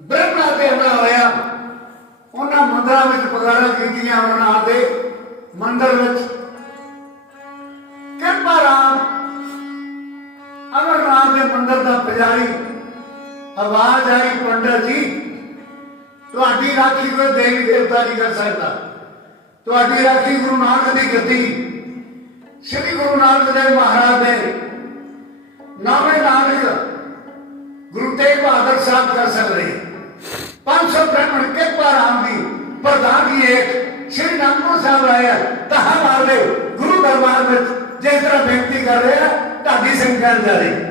ब्रह्मा देवता होया उन्होंने मंदिर में पगारा की अमरनाथ के मंदिर में कृपा राम अमरनाथ के मंदिर का पुजारी आवाज आई पंडित जी तुहाडी राखी कोई देवी देवता नहीं कर सकता तुहाडी राखी गुरु नानक की गद्दी श्री गुरु नानक देव महाराज ने नामे नानक गुरु तेग बहादुर साहब कर सकते 500 ब्राह्मण कृपा राम की प्रधान की एक श्री नामपुर साहब आया तो हम आगे गुरु दरबार में जिस तरह बेनती कर रहे हैं ढाडी संख्या जा रही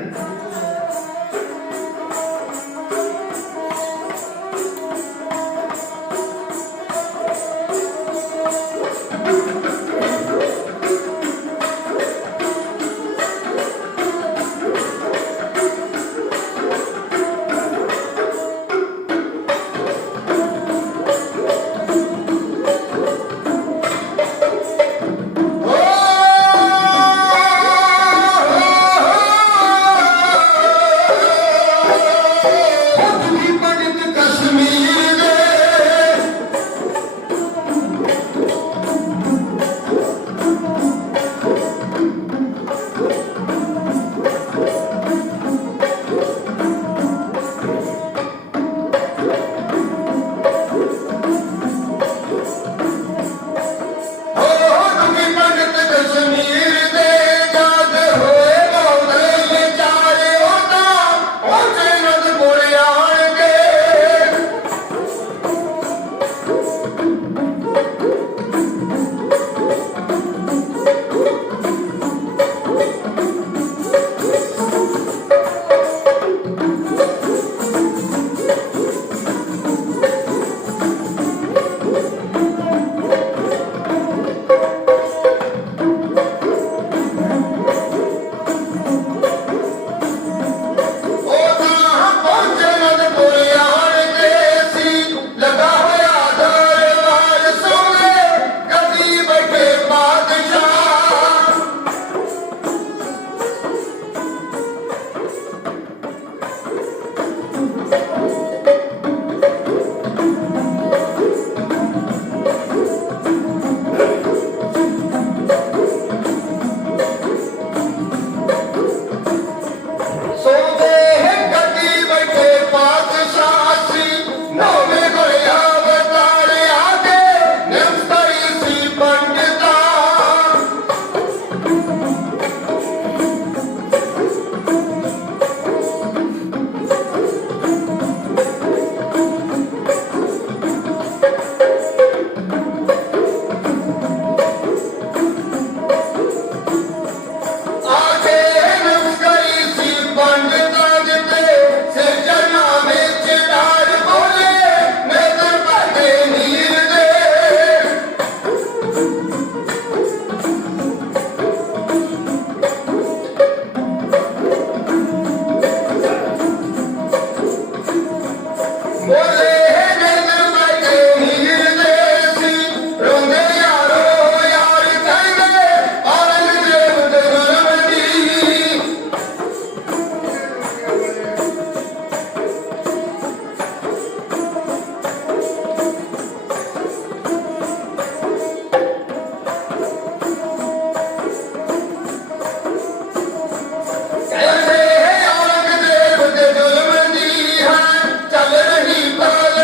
चल रही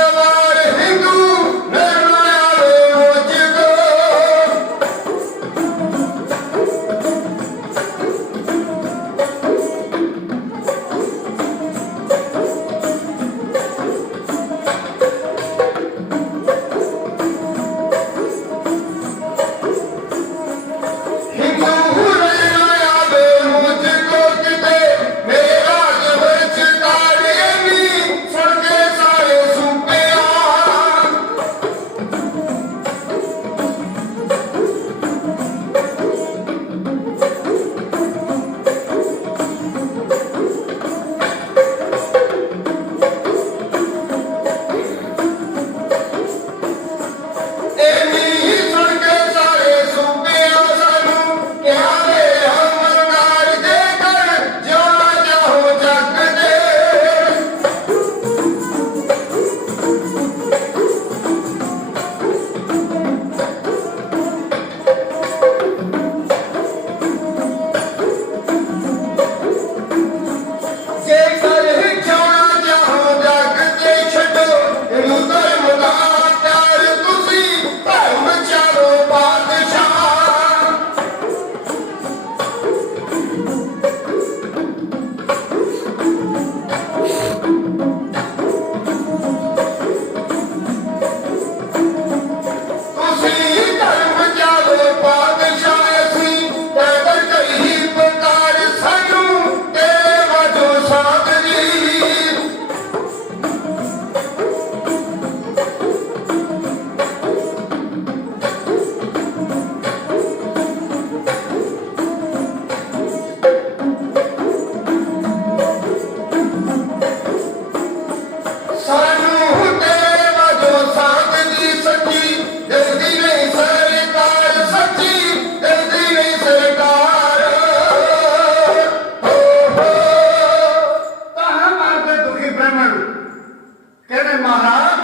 महाराज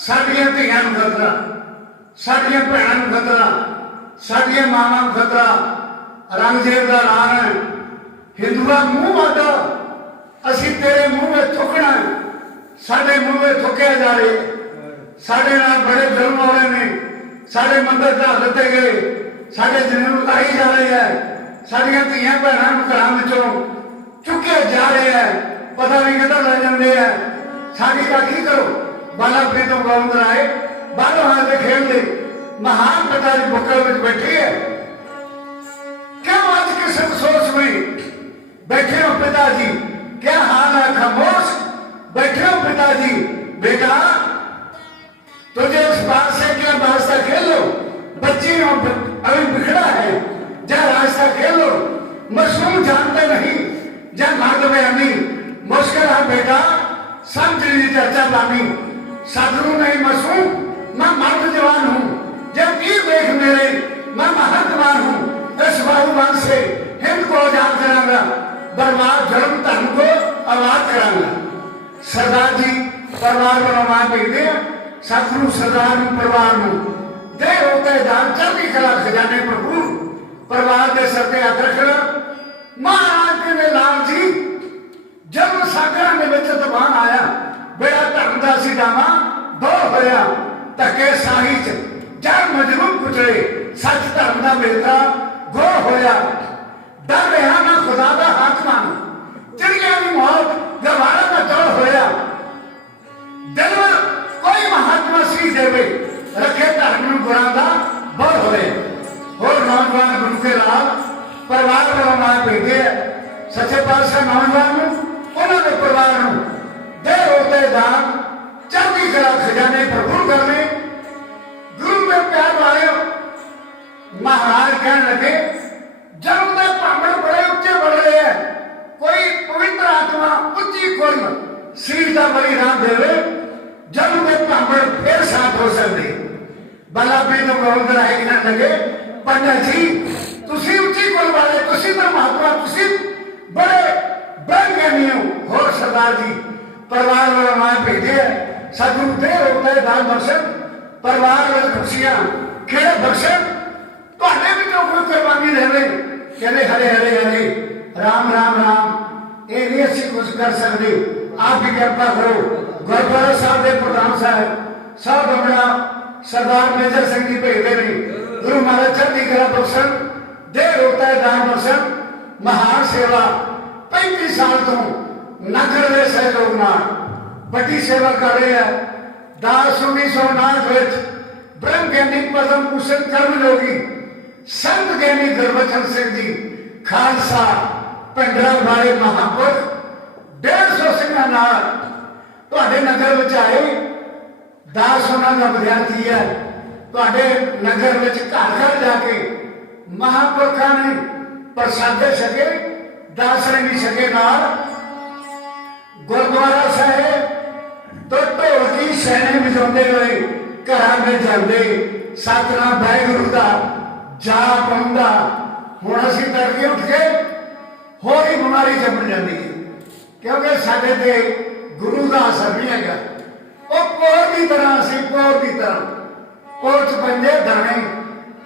साडियां धीआं नूं खतरा, साडियां भैणां नूं खतरा, साडियां मावां नूं खतरा। औरंगजेब दा ऐलान है, हिंदुआ मूँह वड्ड, असीं तेरे मूँह में थुकना, साडे मूँह में थुकिया जा रहे, साडे नाल बड़े जुल्म हो रहे ने, साडे मंदिर ढा दिते गए, साडे जनेऊ लाई जा रहे हैं, साडियां धीआं भैणां नूं घरां विचों चुक्या जा रहे हैं, पता नहीं किधर ले जाते हैं। साडी राखी करो। बाला प्रीतम गोविंद राय बालों हाथ खेलते महान पिता जी बुक्कल में बैठे है। क्यों आज किस अफसोस में बैठे हो पिताजी? क्या हाल है? खामोश बैठे हो पिताजी? बेटा तुझे इस बात से क्या वास्ता खेलो, बच्ची हो अभी बिखड़ा है, जा रास्ता खेलो। मशरूम जानते नहीं जा मार्ग में आनी मुश्किल है बेटा, समझ ली चर्चा लानी। साधु नहीं मशरूम, मैं मर्द जवान हूँ, जब ये देख मेरे मैं महत्वान हूँ। इस बाहुबल से हिंद को आजाद करांगा, बर्बाद धर्म धर्म को आबाद करांगा। सरदार जी परिवार बनवा भेजते हैं, सतगुरु सरदार परिवार दे होते दान चढ़ती कला खजाने प्रभु परिवार के सर पे हथ रखना। महाराज के ने लाल जी जब सागरा के विच तूफान आया, बेड़ा धर्म का सिधावा दो होया, धक्के साही च जड़ मजलूम कुचले, सच धर्म का बेटा गो होया। डर रहा ना खुदा का हाकमान, चिड़िया की मौत गवारा का दौड़ होया। दिल कोई महात्मा सी देवे, रखे धर्म गुणा का बोल होए। और नौजवान गुरु के लाल परिवार वालों मां भेजे सच्चे पातशाह नौजवान उन्होंने परिवार दे होते दान चढ़ती कला खजाने प्रभु करने। गुरु में प्यार वाले महाराज कहने लगे, जन्म के भांबड़ बड़े उच्चे बढ़ रहे हैं, कोई पवित्र आत्मा उच्ची कुल सील का बलिदान देवे, जन्म के भांबड़ फिर साथ हो सकते। बाला प्रीतम गोविंद राय कहने लगे, पंडित जी तुसी उच्ची कुल वाले, तुसी तो महात्मा, तुसी बड़े ब्रह्म ज्ञानी हो। और सरदार जी परिवार वाले मां भेजे सतगुरु दे होता है दान बख्शन, परिवार वाले खुशियां खेड़े बख्शन, तुहाडे विचों कोई कुर्बानी देवे। कहते हरे हरे हरे राम राम राम, ये नहीं असीं कुछ कर सकते, आपकी कृपा करो। गुरुद्वारा साहब के प्रधान साहब सब अपना सरदार मेजर सिंह जी भेजते नहीं, गुरु महाराज चढ़ती कला बख्शन, दे होता है दान बख्शन। महान सेवा 35 साल तो नगर के सहयोग नाल बड़ी सेवा कर रहे हैं। दास 1959 ब्रह्म ज्ञानी पदम भूषण कर्म योगी संत ज्ञानी गुरबचन सिंह जी खालसा पिंडरा वाले महापुरुष 150 सिंह तुहाडे नगर में आए। दास उन्होंने का विद्यार्थी है, तुहाडे नगर में घर घर जाके महापुरखा ने प्रसादे छके, दास ने नहीं छके नाल। गुरुद्वारा साहिब तो ढोलकी सैने बजाते हुए घर में जाते, सतनाम वाहिगुरू का जाप होंदा। हुण असीं तड़के उठ के होर ही बीमारी जमण जाती है, क्योंकि साडे ते गुरु का असर नहीं है। वो पोर की तरह असीं पोर की तरह पोर च पंजे दाने,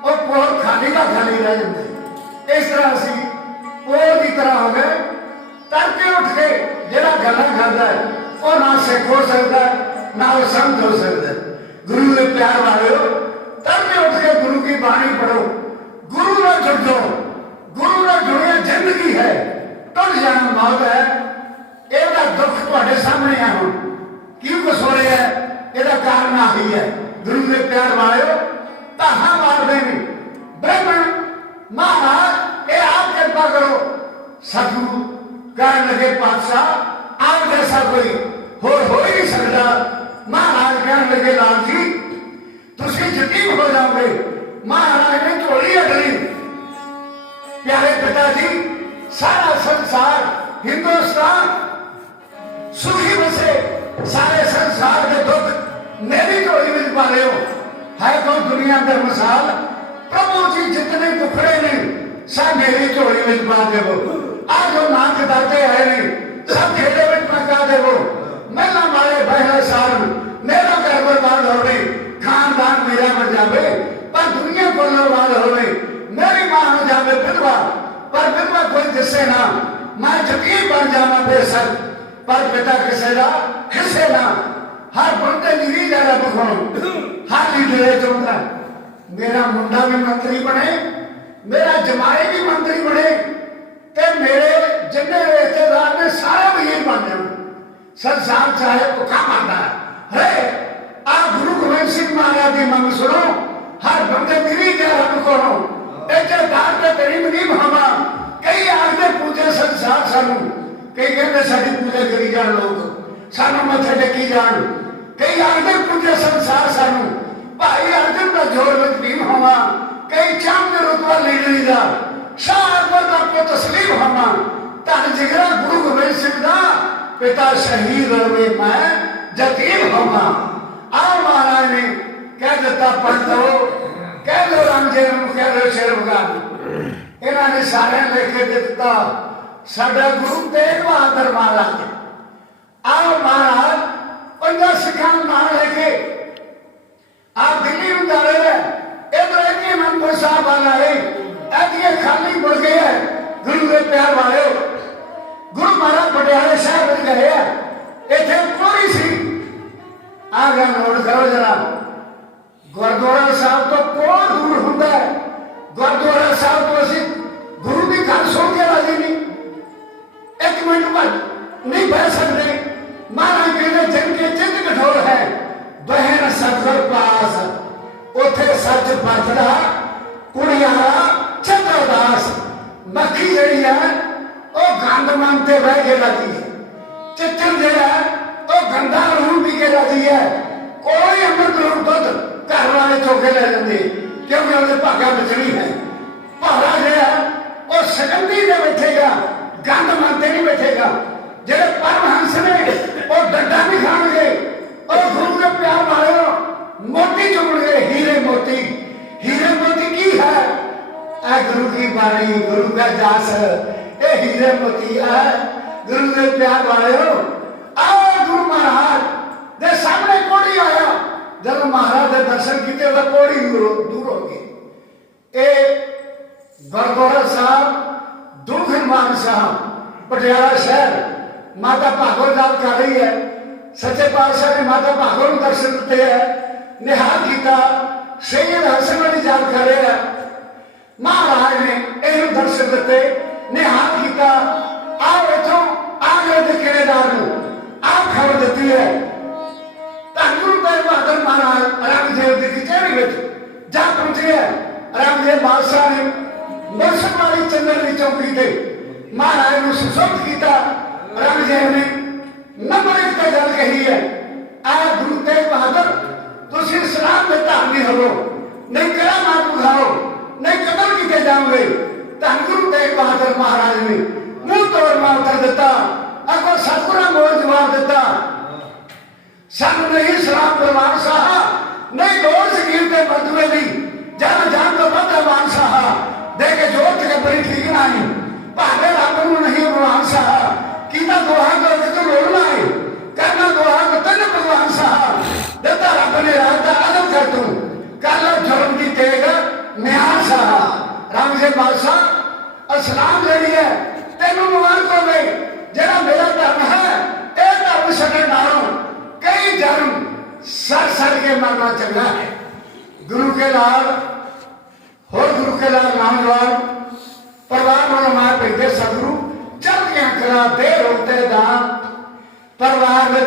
वो पोर खाली का खाली रह जाते। इस तरह असीं पोर की तरह हो गए। तड़के उठ के जिहड़ा गल्लां करदा है वो ना सिख हो सकता है, ना वो संत हो सकता है। गुरु के प्यार वाले तड़के उठ के गुरु की बाणी पढ़ो, गुरु ना जुड़ जाओ। गुरु ना जुड़िया जिंदगी है, टुट जाना मौत है। ਇਹਦਾ दुख ਤੁਹਾਡੇ सामने है। ਹੁਣ क्यों कुछ हो रहा है, ਇਹਦਾ कारण आही है। गुरु के प्यार वाले धाहा मारते हैं ब्राह्मण महाराज, ये आप कृपा करो। सतगुरु कहने लगे, पातशाह आप जैसा कोई होर हो ही नहीं सकता। महाराज कहने लगे, लाल जी तुम यकीन हो जाओगे। महाराज ने झोली अगली, प्यारे पिताजी सारा संसार हिंदुस्तान सुखी बसे, सारे संसार के दुख मेरी झोली में पा रहे हो। है तो दुनिया का मिसाल, प्रभु जी जितने दुखड़े ने सब मेरी झोली में पा देवो। आज जो नाक दाते आए ने सब खेड़े में पका देवो। मेला मारे बहरे साल फुलवाल होवे, मेरी मां हो जावे विधवा, पर विधवा कोई दिसे ना, मैं जकीर बन जावा बेसर, पर पिता किसे दा हिस्से ना। हर बंदे दी जाना पखोणो, हर लीडरे चाहता मेरा मुंडा भी मंत्री बने, मेरा जमाई भी मंत्री बने, ते मेरे जिन्ने रिश्तेदार ने सारे वजीर बन जाए। संसार चाहे भुखा मारता है। आ गुरु गोबिंद सिंह महाराज की मंग सुनो, हर बंदे मिली गया रब को, इज्जतदार ते गरीब नहीं भावा। कई आखते पूजे संसार सानू, कई कहते साडी पूजा करी जान लोग, सानू मत्थे टेकी जान। कई आखते पूजे संसार सानू, भाई अर्जुन का जोर विच भीम होवा। कई चाहते रुतबा लीडरी का, शाह अकबर का पुत तस्लीम होवा। धन जिगरा गुरु गोबिंद सिंह का, पिता शहीद होवे मैं जतीम होवा। आओ महाराज ने कह दिता पढ़ दो, कह लो रंगजेब नूं, कह लो शेर बगान। इन्होंने सारे लिख के दिता साडा गुरु तेग बहादुर महाराज। आओ महाराज 50 सिखां नाम लेके आप दिल्ली में जा रहे हैं। इधर एक अनंदपुर साहब वाला है, ऐसे खाली मुड़ गए है। गुरु के प्यार वाले गुरु महाराज पटियाले शहर में गए हैं, इतने कोई सी आ गया। नोट करो जरा, गुरुद्वारा साहब तो बहुत दूर होता है। गुरुद्वारा साहब तो असी गुरु की गल सुन के राजी नहीं, एक मिनट बाद नहीं बह सकते। महाराज कहते जिनके चित्त कठोर है बहन सतगुर पास, उथे सच बचदा कुड़ियारा चंद्रदास। मक्खी जी है वह गंद मानते बह के राजी है, चिचन जरा वह गंदा लून पी के राजी है। कोई अमृत लून दुध घर वाले चौके ले लेंगे क्योंकि उन्हें भागा बचनी है। भारा जरा वह सगंधी में बैठेगा, गंद मानते नहीं बैठेगा। जेडे परमहंस ने वो डंडा नहीं खाएंगे और गुरु के प्यार वाले मोती चुगड़े, हीरे मोती। हीरे मोती की है? ए गुरु की बाणी, गुरु का जास, ये हीरे मोती है गुरु के प्यार वाले। आओ गुरु महाराज दे सामने कोड़ी आया, जब महाराज के दर्शन किए तो कोड़ी दूर हो गई। गुरुद्वारा साहब दुखनमान साहब पटियाला शहर, माता भागो याद कर रही है। सच्चे पातशाह ने माता भागो को दर्शन दिते है, निहाल किया। शहीद हसन अली याद कर रहे हैं, महाराज ने इन दर्शन दिते, निहाल किया। आओ इथों आ गए किलेदार आप खबर दी है। गुरु तेग बहादुर महाराज औरंगजेब की कचहरी में जा पहुंचे है। औरंगजेब बादशाह ने मुर्शद वाली चंदन की चौकी से महाराज को सुसुप्त किया। औरंगजेब ने नंबर एक का गल कही है, आ गुरु तेग बहादुर तुम इस्लाम में धार्मिक हो, नहीं कड़ा मार बुझाओ, नहीं कदम किए जाओगे। धन गुरु तेग बहादुर महाराज ने मुंह तोड़ मार कर दिता, अगो सतगुरां मोड़ जवाब दिता, सानू नहीं सलाम प्रवान साहब, नहीं दौड़ सकीर के बदुए दी जान जान तो बदा मान साहब, दे के जोत के बड़ी ठीक ना ही भावे रब नूं नहीं भगवान साहब। कीता दुआ कर के लोड़ ना है, करना दुआ को तेन भगवान साहब, देता रब ने रात का अदब कर तू कल जुर्म की तेग न्याय साहब। औरंगजेब बादशाह असलाम जड़ी है तेनों मुबारक होवे, जेड़ा मेरा धर्म है यह धर्म छड्डण नालों कई जन्म सड़ के मरना चंगा है। गुरु के लाल होर गुरु के लाल नाम लवान परिवार वालों मार भेजे सतगुरु चल गया करा दे रोकते दान। परिवार में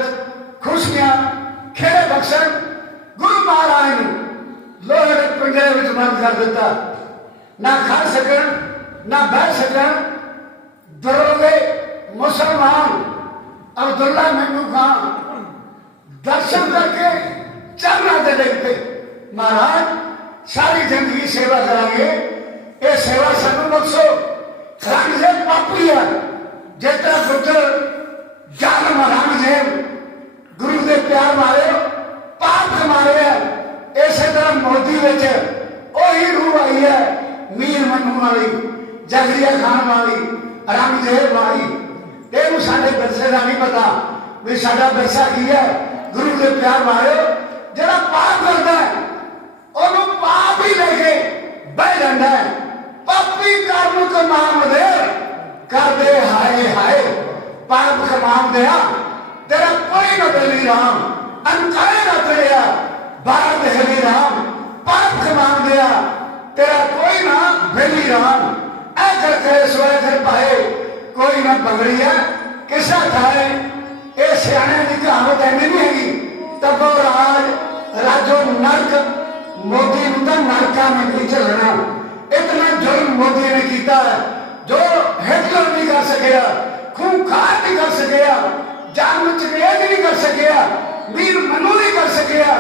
खुशियां खेड़े बख्शन गुरु महाराज ने लोहे के पिंजरे में बंद कर दिता, ना खा सकन ना बह सकन। दरोगे मुसलमान अब्दुल्ला मेनू खान दर्शन करके चलना दे देखते महाराज सारी जिंदगी सेवा करांगे, ये सेवा सानू बख्शो। औरंगजेब पापी है, जितना पुत्र जन्म औरंगजेब गुरु के प्यार वाले पाप कमाए है। इस तरह मोदी विच ओही रूह आई है, मीर मनु वाली, जगरिया खान वाली, औरंगजेब वाली। ये साडे विरसे का नहीं पता भी साडा विरसा की है। गुरु के प्यार वाले जरा पाप करता है उन्होंने पाप ही लेके बह जाता है। पापी कर्म कमाम दे कर दे हाय हाय, पाप कमाम दिया तेरा कोई न बेली राम, अनकारे न तेरा बार हरी राम, पाप कमाम दिया तेरा कोई ना बेली राम, ऐ कर करे सोए कर पाए कोई ना पगड़ी है किसा खाए। ये सियाने की कहावत ऐसी नहीं हैगी। तबो राज राजो नरक, मोदी तो नरका में नहीं चलना। इतना जुल्म मोदी ने किया जो हिटलर नहीं कर सकिया, खूंखार नहीं कर सकिया, जान चंगेज नहीं कर सकिया, वीर मनु नहीं कर सकिया,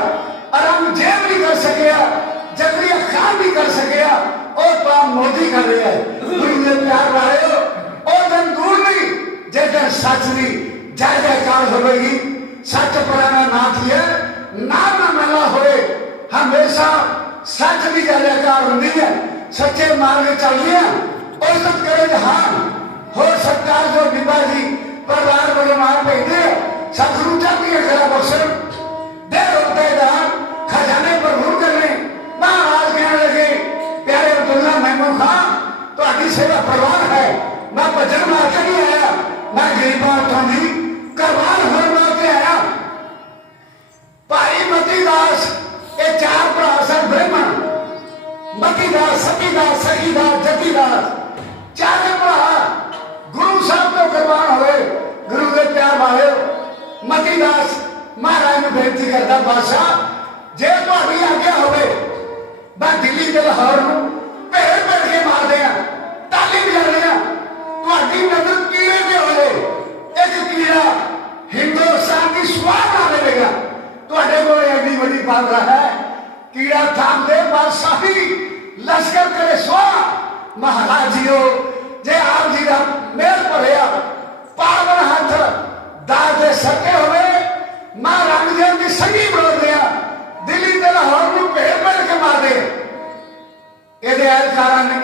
औरंगजेब नहीं कर सकिया, जगरिया खान नहीं कर सकिया, और काम मोदी कर रहा है। गुरु के प्यार वाले हो, और दिन दूर नहीं जेकर सच की जय जयकार होगी। सच पुराना ना थिए नाम ना मिला होए, हमेशा सच की जय जयकार होती है। सच्चे मार्ग चल रही है और सब करे जहान हो। सरकार जो बिबा जी परिवार वालों मार भेजते सतगुरु चाहती खरा बख्शन दे होते दान खजाने पर भूल करने। महाराज कहने लगे प्यारे अब्दुल्ला महमूद खान तो सेवा परवान है, मैं भजन मार के नहीं आया, मैं गरीबों उठों की करवान होने मार के आया। भाई मतीदास ये चार भरा सन ब्राह्मण, मतीदास सतीदास सहीदास जतीदास चारे भरा गुरु साहब तो करवान हुए। गुरु के प्यार वाले मतीदास महाराज ने बेनती करता बादशाह जे तुम्हारी आज्ञा होवे मैं दिल्ली के लाहौर में भेड़ भेड़ के मार दिया, ताली बजा दिया। तुम्हारी नजर कीड़े के होले एक कीड़ा हिंदुस्तान की स्वाद ना मिलेगा। तुम्हारे को एडी बड़ी बात है कीड़ा थाम दे बादशाही लश्कर करे स्वा। महाराज जी हो जे आप जी का मेल भरिया पावन हाथ दाद दे सके हुए मां रंगदेव की संगी बोल दिया दिल्ली के लाहौर में भेड़ भेड़ के मार दे। ये एहलकारा ने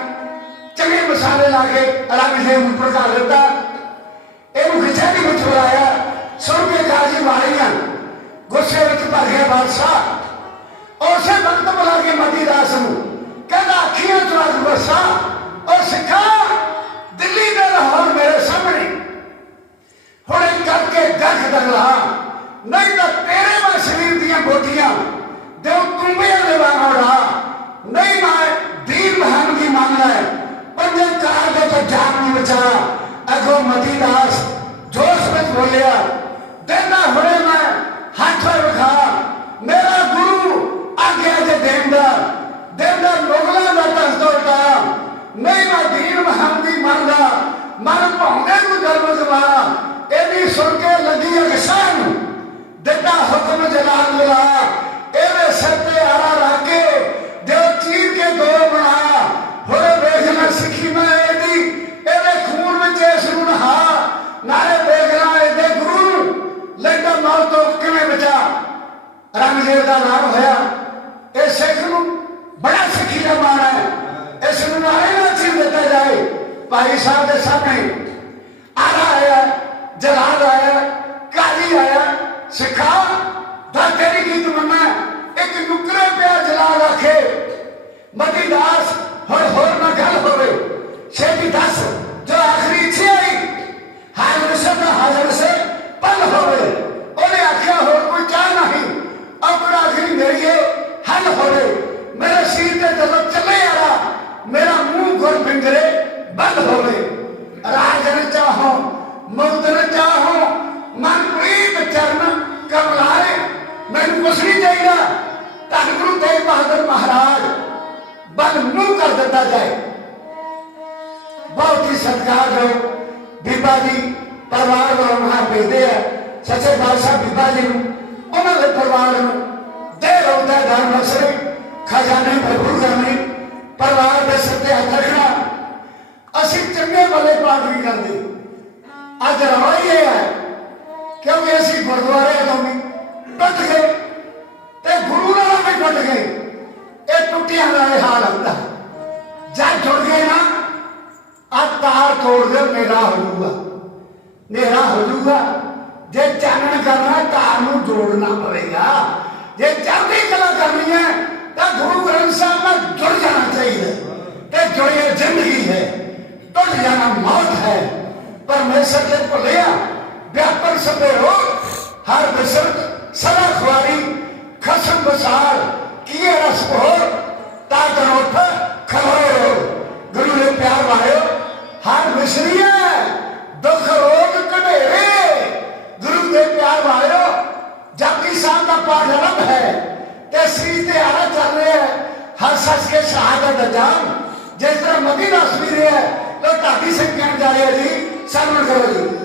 चंगे मसाले ला के रंगदेव ऊपर कर दिता। ਇਹਨੂੰ ਕਿਸੇ ਨਹੀਂ ਵਿੱਚ ਬੁਲਾਇਆ। ਸੁਣ ਕੇ ਕਾਜੀ ਮਾਰੀਆਂ ਗੁੱਸੇ ਵਿੱਚ ਭਰ ਗਿਆ ਬਾਦਸ਼ਾਹ। ਉਸੇ ਵਕਤ ਬੁਲਾ ਕੇ ਮਤੀਦਾਸ ਨੂੰ ਕਹਿੰਦਾ ਅੱਖੀਆਂ ਚੋਂ ਅੱਗ ਵਰਸਾ ਉਹ ਸਿੱਖਾ ਦਿੱਲੀ ਦੇ ਲਾਹੌਰ ਮੇਰੇ ਸਾਹਮਣੇ ਹੁਣ ਇਹ ਕਰਕੇ ਗੱਖ ਦਗਲਾ ਨਹੀਂ ਤਾਂ ਤੇਰੇ ਮੈਂ ਸਰੀਰ ਦੀਆਂ ਬੋਟੀਆਂ ਦਿਓ ਤੁੰਬਿਆਂ ਦੇ ਵਾਂਗੜਾ ਨਹੀਂ ਮੈਂ ਦੀਨ ਮਹਾਨ ਦੀ ਮੰਗਦਾ ਹੈ ਪੰਜੇ ਕਾਰ ਦੇ ਤੋਂ ਜਾਨ ਨਹੀਂ ਬਚਾ। अगो मतीदास जोश में बोलिया देना होने मैं हाथ रखा मेरा गुरु आज्ञा जे देंदा देंदा मोगला का दस दौड़ता नहीं मैं दीन महमदी मांगा मन भौंगे को जन्म जमा। एनी सुन के लगी अगसान देता हुक्म जलाल मिला एवे सर पे आरा रख के जो चीर के दो बना होरे देखना सिखी मैं एदी एवे खून में इस नहा नारे देखना एदे गुरु लेटा मौत तो किवें बचा। रंगदेव का नाम होया ये सिख नूं बड़ा सिखी का मान है। इस नारे ना चीर दिता जाए। भाई साहब के सामने आरा आया जलाल आया काजी आया सिखा दस तेरी की तमन्ना एक नुकरे पे जलाल आखे मतीदास होर ना गल होवे छेती दस जो आखिरी इच्छा आई हाजर से ना हाजर से पल हो गए उन्हें आख्या हो कोई चाह नहीं अपना आखिरी मेरी हल हो गए मेरे सिर पे जब चले आ रहा मेरा मुंह गुर पिंजरे बंद हो गए। राज न चाहो मुक्त न चाहो मन प्रीत चरण कमलाए मैंने कुछ नहीं चाहिए। धन गुरु तेग बहादुर महाराज बल मुंह कर दिता जाए। बहुत ही सत्कार जो बीबा जी परिवार वालों वहां भेजते हैं सच्चे बादशाह बीबा जी उन्होंने परिवार दे होता है धन बसरे खजाने भरपूर करने परिवार के सिर ते हथ रखना। असी चंगे वाले पाठ नहीं करते। अज रवा ही है क्योंकि असी गुरुद्वारे तो भी टुट गए ते गुरु नाल भी टुट गए। ये टुटिया वाले हाल होता जब जुड़ गए ना अब तार तोड़ दे मेरा हो जाऊगा। जे चानन करना तार नूं जोड़ना पड़ेगा। जे चढ़ती कला करनी है तो गुरु ग्रंथ साहब में जुड़ जाना चाहिए। जो ये जिंदगी है टूट जाना मौत है। परमेश्वर के भुलिया व्यापक सभे हो हर बिसरत सदा खुआरी खसम बसार किए रस भोर ताकन उठ खलोरो। गुरु ने प्यार वायो हर मिसरी है दुख रोग कढेरे। गुरु के प्यार वायो जापी साहब का पाठ आरंभ है ते श्री त्यारा चल रहे हैं हर सच के शहादत जान। जिस तरह मदी दस भी रहे हैं तो ढाडी सिंह कहने जा रहे हैं जी सरवण करो जी।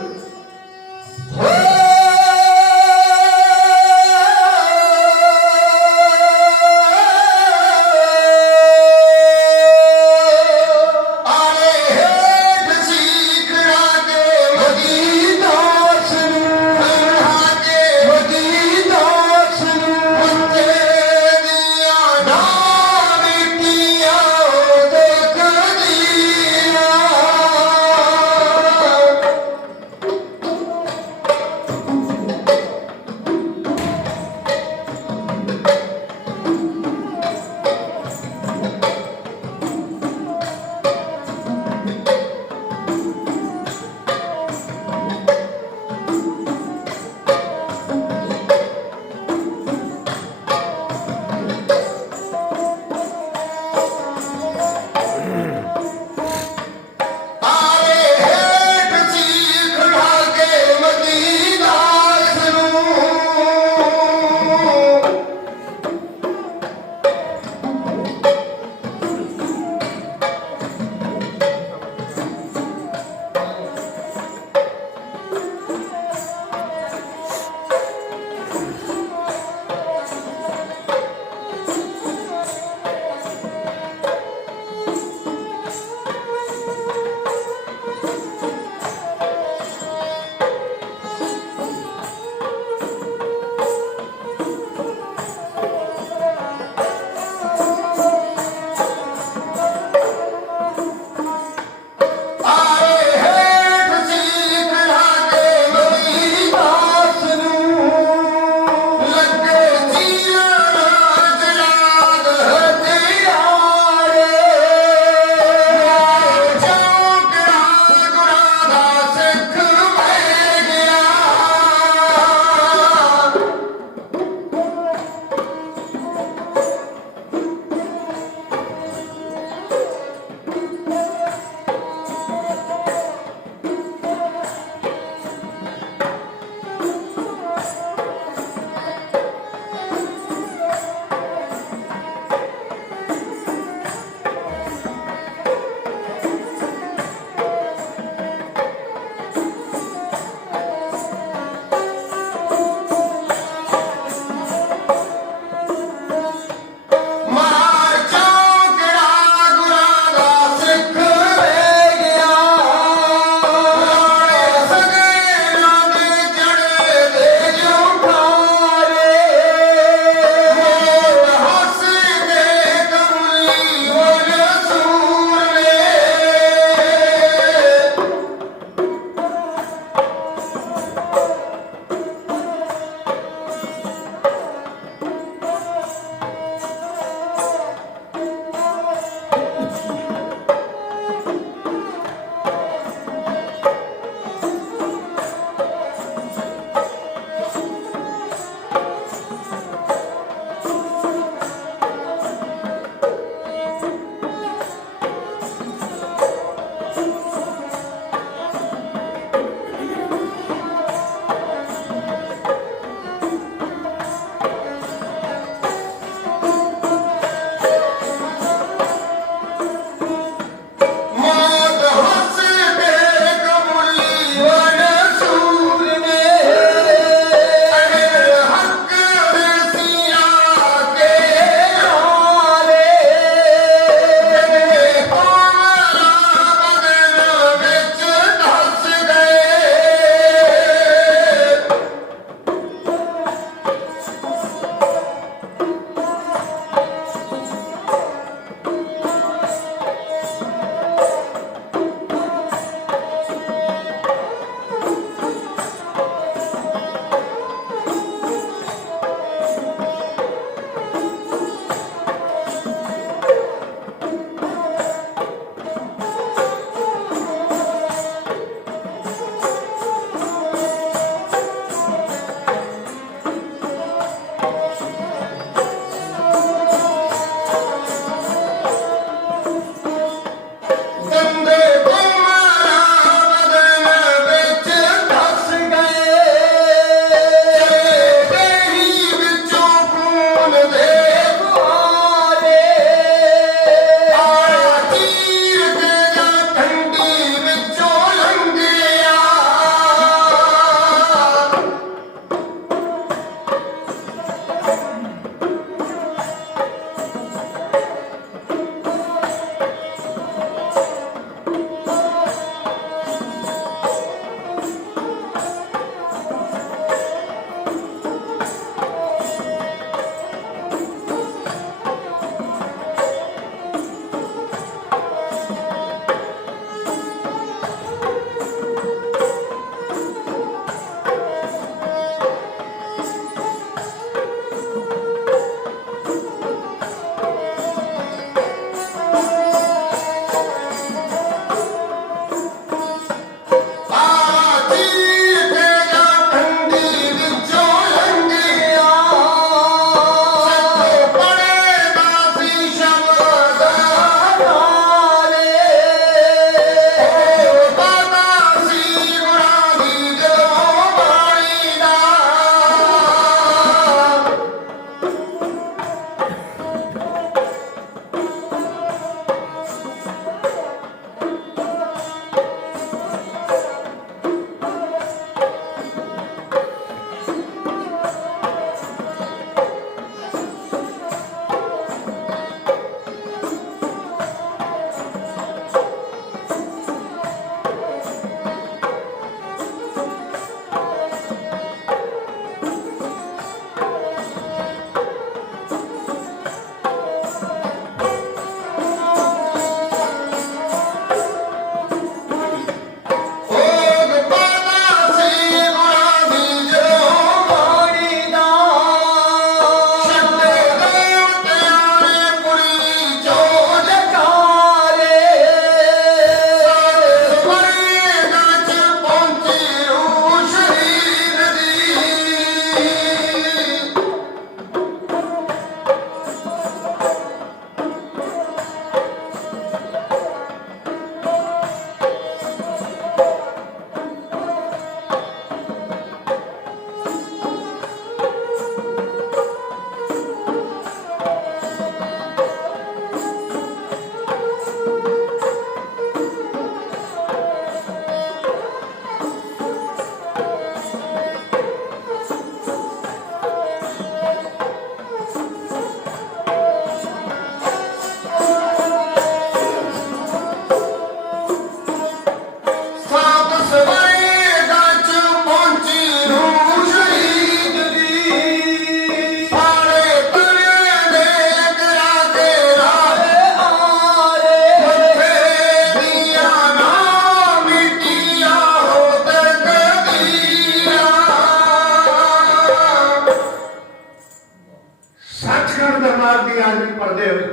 सचखंड दरबार की हाजरी पढ़ते हुए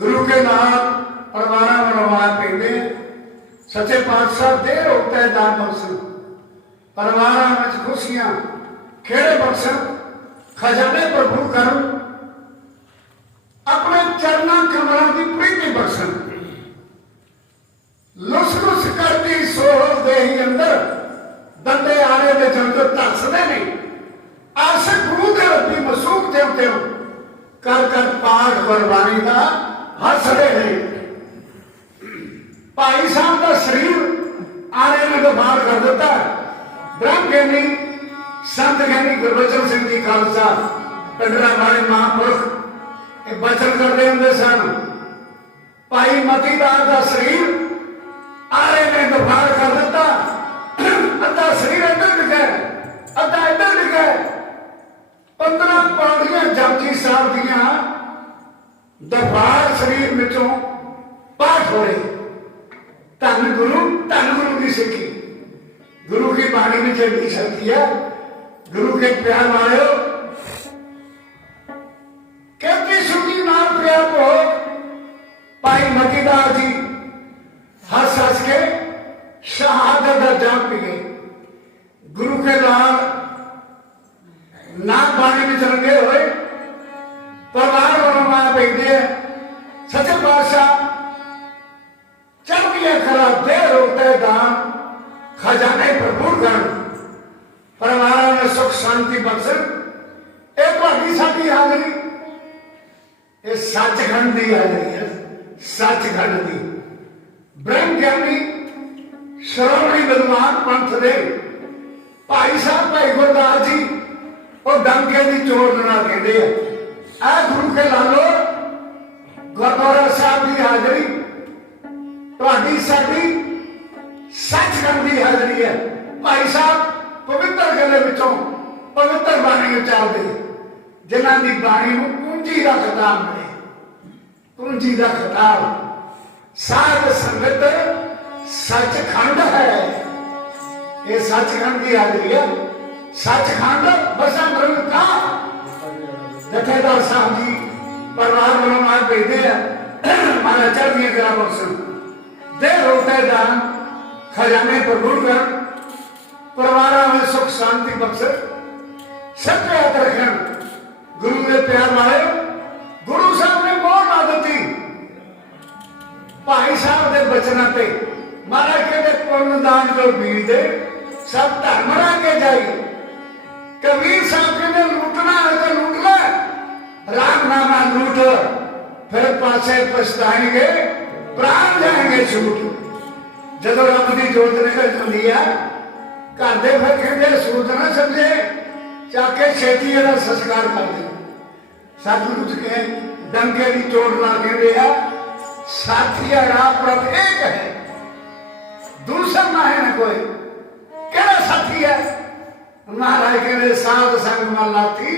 गुरु के नाम परवाना मनवा पेंदे सच्चे पातशाह दे होता है दान बख्शन परवाना में खुशियां खेड़े बख्शन खजाने प्रभु कर अपने चरणा कमलों की प्रीति बख्शन लुस लुस करती सोह दे ही अंदर दंदे आने दे जंदो तसदे नहीं आशिक गुरु के रब्बी मसूक देवते हो कर कर पाठ गुरबाणी का हसड़े नहीं भाई साहब का शरीर आने में तो बाहर कर देता ब्रह्म ज्ञानी संत ज्ञानी गुरबचन सिंह जी खालसा पिंडरा वाले महापुरुष बचन करते होंगे सन भाई मतीदास का शरीर आने में तो बाहर कर देता अद्धा शरीर इधर लिखा अद्धा इधर लिखा 15 पाउंडियां जपजी साहब दियां दरबार शरीर विचों पाठ हो रहे धन गुरु की सिक्खी गुरु की बाणी में चढ़ी शक्ति है गुरु के प्यार वाले कहती सुनी नाम प्यार को भाई मतीदास जी हंस हंस के शहादत का जाप पी गए गुरु के नाम नाम बाणी में चलते हुए परिवार वालों पैदे सच्चे पातशाह चल दिया खरा देर होते दान खजाने प्रभु गण परिवार में सुख शांति बख्शन एक बाकी साथी हाजरी ये सचखंड की हाजरी है सचखंड की ब्रह्म ज्ञानी श्रोमणी विद्वान पंथ दे भाई साहब भाई गुरदास जी और डंके की चोट ना कहते हैं गुरु के लालो गुरुद्वारा साहब की हाजरी ਤੁਹਾਡੀ ਸਾਡੀ ਸੱਚਖੰਡ ਦੀ ਹਾਜ਼ਰੀ ਹੈ ਭਾਈ ਸਾਹਿਬ ਪਵਿੱਤਰ ਗਲੇ ਵਿੱਚੋਂ ਪਵਿੱਤਰ ਬਾਣੀ ਉਚਾਰਦੇ ਜਿਨ੍ਹਾਂ ਦੀ ਬਾਣੀ ਨੂੰ ਪੂੰਜੀ ਦਾ ਖਿਤਾਬ ਮਿਲੇ ਪੂੰਜੀ ਦਾ ਖਿਤਾਬ ਸਾਧ ਸੰਗਤ ਸੱਚਖੰਡ ਹੈ ਇਹ ਸੱਚਖੰਡ ਦੀ ਹਾਜ਼ਰੀ ਹੈ ਸੱਚਖੰਡ ਬਸੰਤ ਰੰਗ ਕਾ ਜਥੇਦਾਰ ਸਾਹਿਬ ਜੀ ਪਰਿਵਾਰ ਵੱਲੋਂ ਆ ਭੇਜਦੇ ਆ ਮਾਰਾ ਚੜ੍ਹਦੀਆਂ ਕਲਾ ਬਖਸ਼ਣ देर होते दान खजाने पर गुड़कर परिवार में सुख शांति बख्शे सत्य रखन गुरु के प्यार वाले गुरु साहब ने मोहर ला दी भाई साहब के बचना पे महाराज कहते पुण्य दान जो बीज दे सब धर्म के जाइए कबीर साहब कहते लूटना है तो लूट ले राम नामा लूट फिर पासे पछताएंगे प्राण जाएंगे छूट जदों रब की जोत निकल जाती है घर दे फिर कहते सूत ना समझे चाके छेती ਇਹਦਾ संस्कार कर दे सतगुरु के डंके की चोट ना कहते हैं साथी राह प्रभ एक है दूसरा ना है ना कोई केड़ा साथी है महाराज कहते साध संग में लाती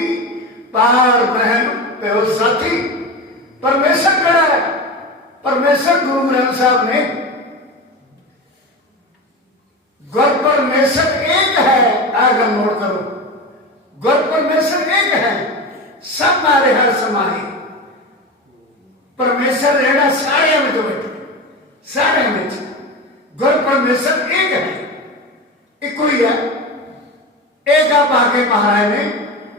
पार बहन प्यो साथी परमेश्वर केड़ा है परमेश्वर गुरु ग्रंथ साहब ने गुर परमेश्वर एक है आगे नोट करो गुर परमेश्वर एक है सब मारे हर समाए परमेश्वर रहना सारे में जो सारे में गुर परमेश्वर एक है एक ही है एक आप आगे महाराज ने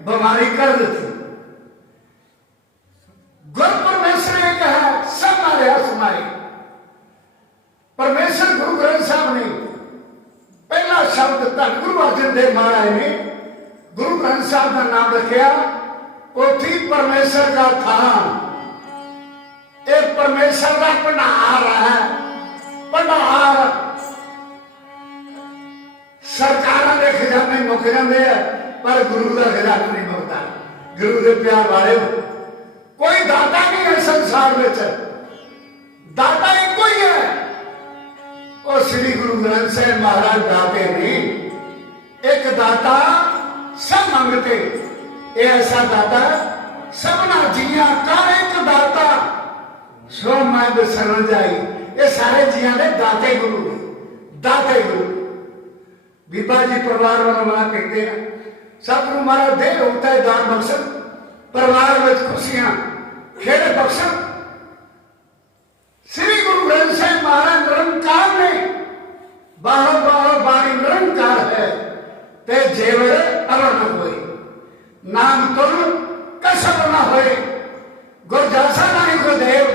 बीमारी कर दी थी गुर परमेश्वर एक है सब मारे समाए परमेश्वर गुरु ग्रंथ साहब ने पहला शब्द धन गुरु अर्जन देव महाराज ने गुरु ग्रंथ साहब का नाम रखा पोथी परमेश्वर का थान एक परमेश्वर का भंडार है भंडार सरकार के खजाने मुक जाते हैं पर गुरु का खजाना नहीं मुकता गुरु के प्यार वाले कोई दाता नहीं है संसार में दाता एक ही है और श्री गुरु ग्रंथ साहब महाराज दाते नहीं एक दाता सब मंगते ऐसा दाता सबना जिया का एक दाता सो मैं शरण जाई ये सारे जिया ने दाते गुरु दाते गुरु बीबा जी परिवार वालों कहते हैं सतगुरु महाराज दे होता है दान बख्शन परिवार में खुशियां खेड़े बख्शन। श्री गुरु ग्रंथ साहिब महाराज निरंकार ने बारो बारो बाणी निरंकार है ते जेवड़ अवर न होए, नाम तुल कसब न होए, गुर जासा नाई को देव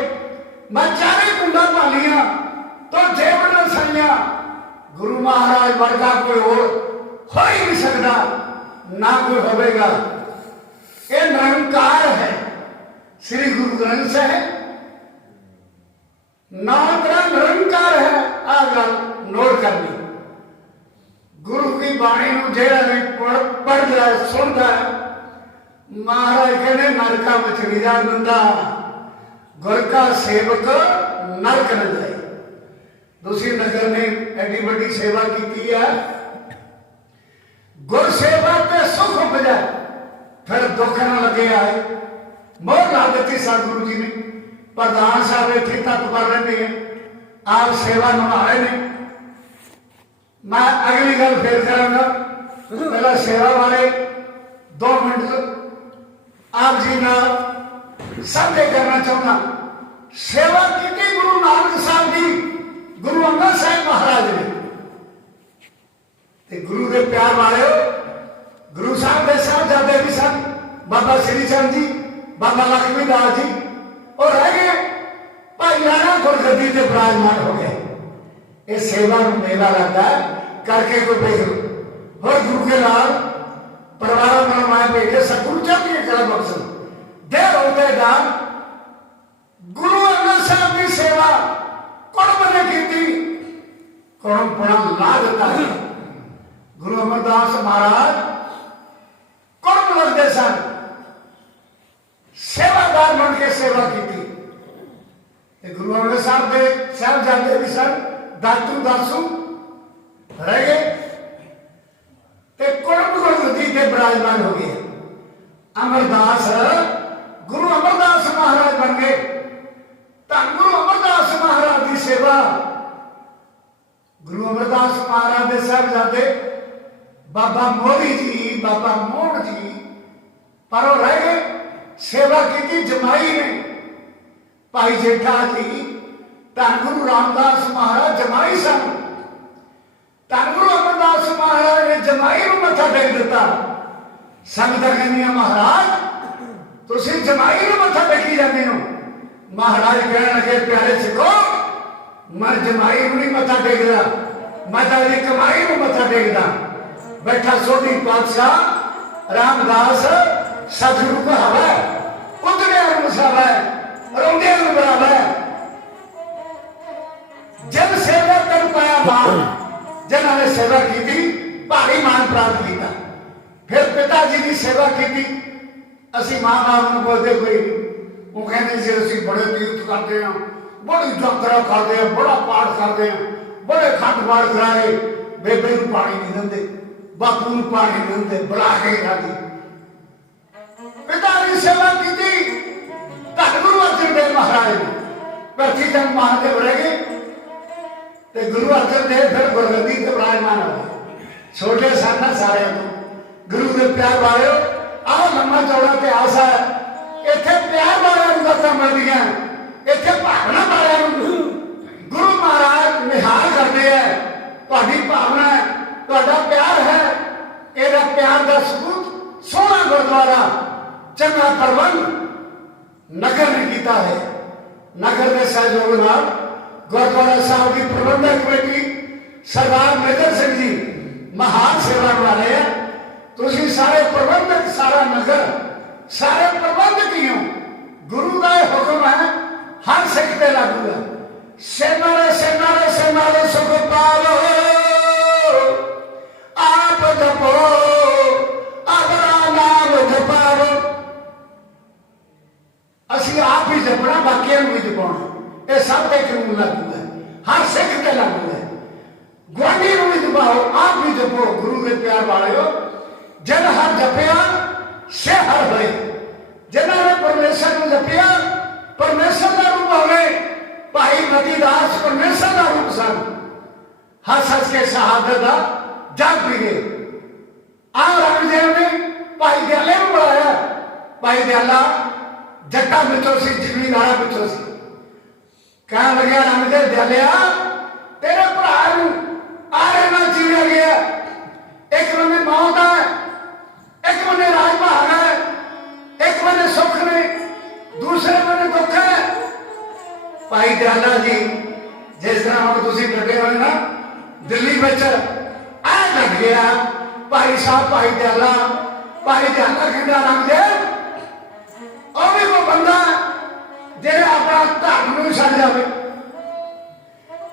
मैं चारे कुंडा पालिया तो जेवड़ न सैया। गुरु महाराज वर्गा कोई और हो ही नहीं सकता, ना कोई होगा। ये निरंकार है श्री गुरु ग्रंथ साहिब, नाम निरंकार है। आ गल नोट करनी, गुरु की बाणी जेड़ा भी पढ़ लिया सुनता है, महाराज कहने नरका में चली जा बंदा, गुर का सेवक नरक न जाए। दूसरी नगर ने एडी बड़ी सेवा की है, गुर सेवा पे सुख उपजा फिर दुख न लगे आए। मोह ला दी सतगुरु जी ने, प्रधान साहब इतने तत्व कर रहे हैं, आप सेवा निभा रहे हैं। मैं अगली गल फिर करांगा, पहला सेवा वाले 2 मिनट आप जी ना साझे करना चाहूंगा। सेवा की गुरु नानक साहब जी, गुरु अंगद साहिब महाराज ने, ते गुरु के प्यार वाले गुरु साहब के साहबजादे भी सन, बाबा श्री चंद जी, बाबा लक्ष्मी दास जी, और रह गए भाई नाना गुरगद्दी से विराजमान हो गए। ये सेवा मेला लगता है करके कोई देख लो। और गुरु के लाल परिवार में माए बेटे सतगुरु चंद की कला बख्शन देर होते दान गुरु अंगद साहब की सेवा कुड़म ने की, कुड़म बड़ा ला देता है। गुरु अमरदास महाराज कुड़म लगते सन, सेवादार बन के सेवा की थी। गुरु अंगद साहब के साहबजादे भी सन, दातू दासू रह गए, कुड़म गुरगद्दी से विराजमान हो गए। अमरदास गुरु अमरदास महाराज बन गए। धन गुरु अमरदास महाराज की सेवा, गुरु अमरदास महाराज के साहबजादे बाबा मोरी जी, बाबा मोहन जी पर रह गए। सेवा की जमाई ने, भाई जेठा जी धन गुरु रामदास महाराज जमाई सन। धन गुरु अमरदास महाराज ने जमाई को मत्था टेक दिता। संगत कहनिया महाराज तुम जमाई को मत्था टेकी जाते हो। महाराज कह लगे प्यारे सिखो, मैं जमाई को नहीं मत्था टेकदा, मैं तो अपनी कमाई को मत्था टेकदा। बैठा सोधी पातशाह रामदास सतगुरु को हवा है, उतरे मुसावा है, रोंदे बराबर है। जब सेवा कर पाया बाप जिन्होंने सेवा की थी, भारी मान प्राप्त किया। फिर पिताजी की सेवा की थी। असी मां बाप को बोलते कोई वो कहते जी असं बड़े तीर्थ करते हैं, बड़ी यात्रा करते हैं, बड़ा पाठ करते हैं, बड़े खंड पाठ कराए। बेबे को पानी नहीं देंगे, बापू को पानी नहीं देंगे, बुला के खाती। पिता की सेवा की थी। धन गुरु अर्जन देव महाराज ने पृथ्वी चंद महादेव रह गए, तो गुरु अर्जन देव फिर गुरगद्दी से विराजमान हो गए। छोटे सन सारे गुरु के प्यार वाले आ लंबा चौड़ा इतिहास है। इतने प्यार वाले दत्ता मिलदियां, इतने भावना वाले गुरु महाराज निहाल करते हैं। तुहाडी भावना है, तुहाडा प्यार है, ਇਹਦਾ प्यार का सबूत सोहना गुरुद्वारा चंगा प्रबंध नगर ने किया है। नगर के सहयोग नाल गुरुद्वारा साहब की प्रबंधक कमेटी सरदार मेजर सिंह जी महान सेवा निभा रहे हैं। तुसी सारे प्रबंधक, सारा नगर, सारे प्रबंधक ही हो। गुरु का हुक्म है हर सिख पे लागू है। सेनारे सेनारे सेनारे सुख पालो, आप जपो अपना नाम जपाओ। असी आप ही जपना, बाकियों भी जपाना। ये सब पे कानून लागू है, हर सिख पे लागू है। गुआढ़ी भी जपाओ, आप भी जपो। गुरु के प्यार वाले हो, जन हर जपिया से हर होए। जिन्होंने परमेश्वर को जपिया, परमेश्वर का रूप हो गए। भाई मतीदास परमेश्वर का रूप सन। हस हस के शहादत का जग पी गए। आ रामदेव ने भाई दयाले को बुलाया, भाई दयाला जट्टा पिछों सी, जिमीदारा पिछों सी। कह लग्या रामदेव दयालिया तेरे भरा आरे ना चीड़िया गया। एक बंदे मौत है, एक बंदे राज भाग है, एक बंदे सुख ने, दूसरे बंदे दुख है। भाई दयाला जी जिस तरह हम तुम डटे हो ना दिल्ली में आ डट गया भाई साहब। भाई दयाला कहता रामदेव और भी वो बंदा जेड़ा अपना धर्म में छड़ जाए,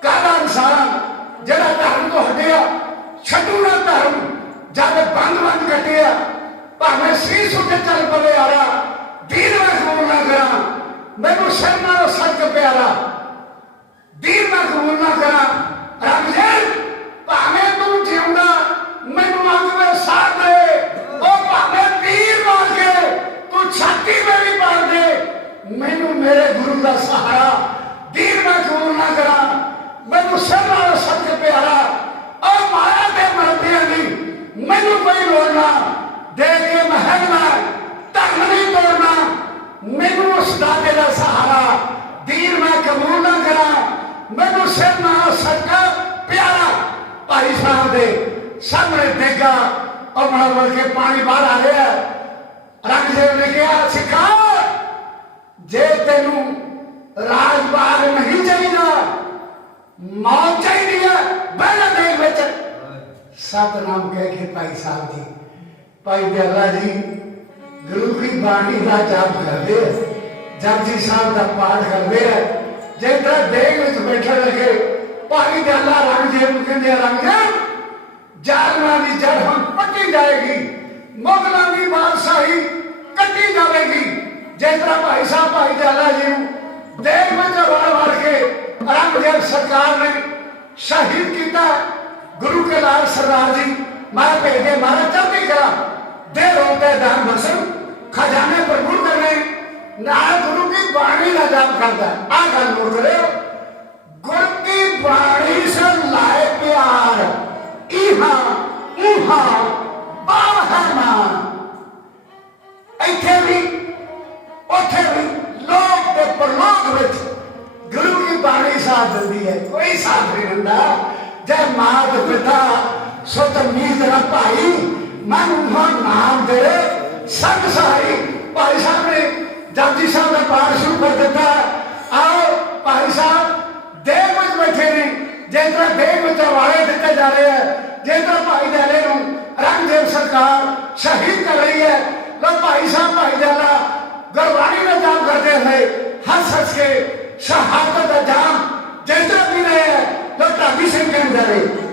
काला इंसान जेड़ा धर्म तो हटिया छड्डू ना धर्म जाके बंद कटिया भावे सी सुटे चल पवे आरा दीन मैं कबूल ना करा, मैनू सिर नालों सड़क प्यारा दीन मैं कबूल ना करा। रामदेव भावे तू जिउंदा मैनू अंग में साथ दे, ओ भावे तीर मार के तू छाती में भी मार दे, मैनू मेरे गुरु का सहारा दीन मैं कबूल ना करा, मैनू सिर नालों सड़क प्यारा। और माया के मरदिया नहीं मैनू कोई रोना दे के महल में धर्म नहीं तोड़ना, मैनू उस दाते का सहारा दीन मैं कबूल ना करा, मैनू सिर नालों सड़क प्यारा। भाई साहब दे सामने देगा और बड़ा बढ़ के पानी बाहर आ गया। रंगदेव ने कहा सिखा जे तेनू राजबाग नहीं चाहिए मौत चाहिए बहना देख बेच सतनाम कह के भाई साहब जी भाई दयाला जी गुरु की बाणी का जाप करते हैं, जपजी साहब का पाठ करते हैं। जिस तरह देख में बैठे लगे भाई दयाला रंगदेव कहते रंगदेव जालना की जड़ हम पट्टी जाएगी, मुगलों की बादशाही कट्टी जाएगी। जिस तरह भाई साहब भाई दयाला जी देख में वार के रंगदेव सरकार ने शहीद किया। गुरु के लाल सरदार जी मैं भेजे मारा चलती करा दे रोते दान बसन खजाने पर गुरु करने ना गुरु की बाणी का जाप करता है। आ गल नोट करे गुरु की बाणी से लाए प्यार इहा उहा बाहना इथे भी उथे भी लोग के परलोक विच गुरु की बाणी साथ दिंदी है, कोई साथ नहीं दिंदा। जय मात पिता सुत मीत ना भाई मन नाम तेरे संग सहाई। भाई साहब ने जपजी साहब का पाठ शुरू कर दिता। आओ भाई साहब देव में बैठे ने, जिस तरह देव में वाले दिते जा रहे हैं, जिस तरह भाई दयाले रंगदेव सरकार शहीद कर रही है। लो भाई साहब भाई दयाला गुरबाणी में जाम करते हुए हंस हंस के शहादत का जाम जिस तरह भी रहे हैं तो ढाबी सिंह के अंदर है।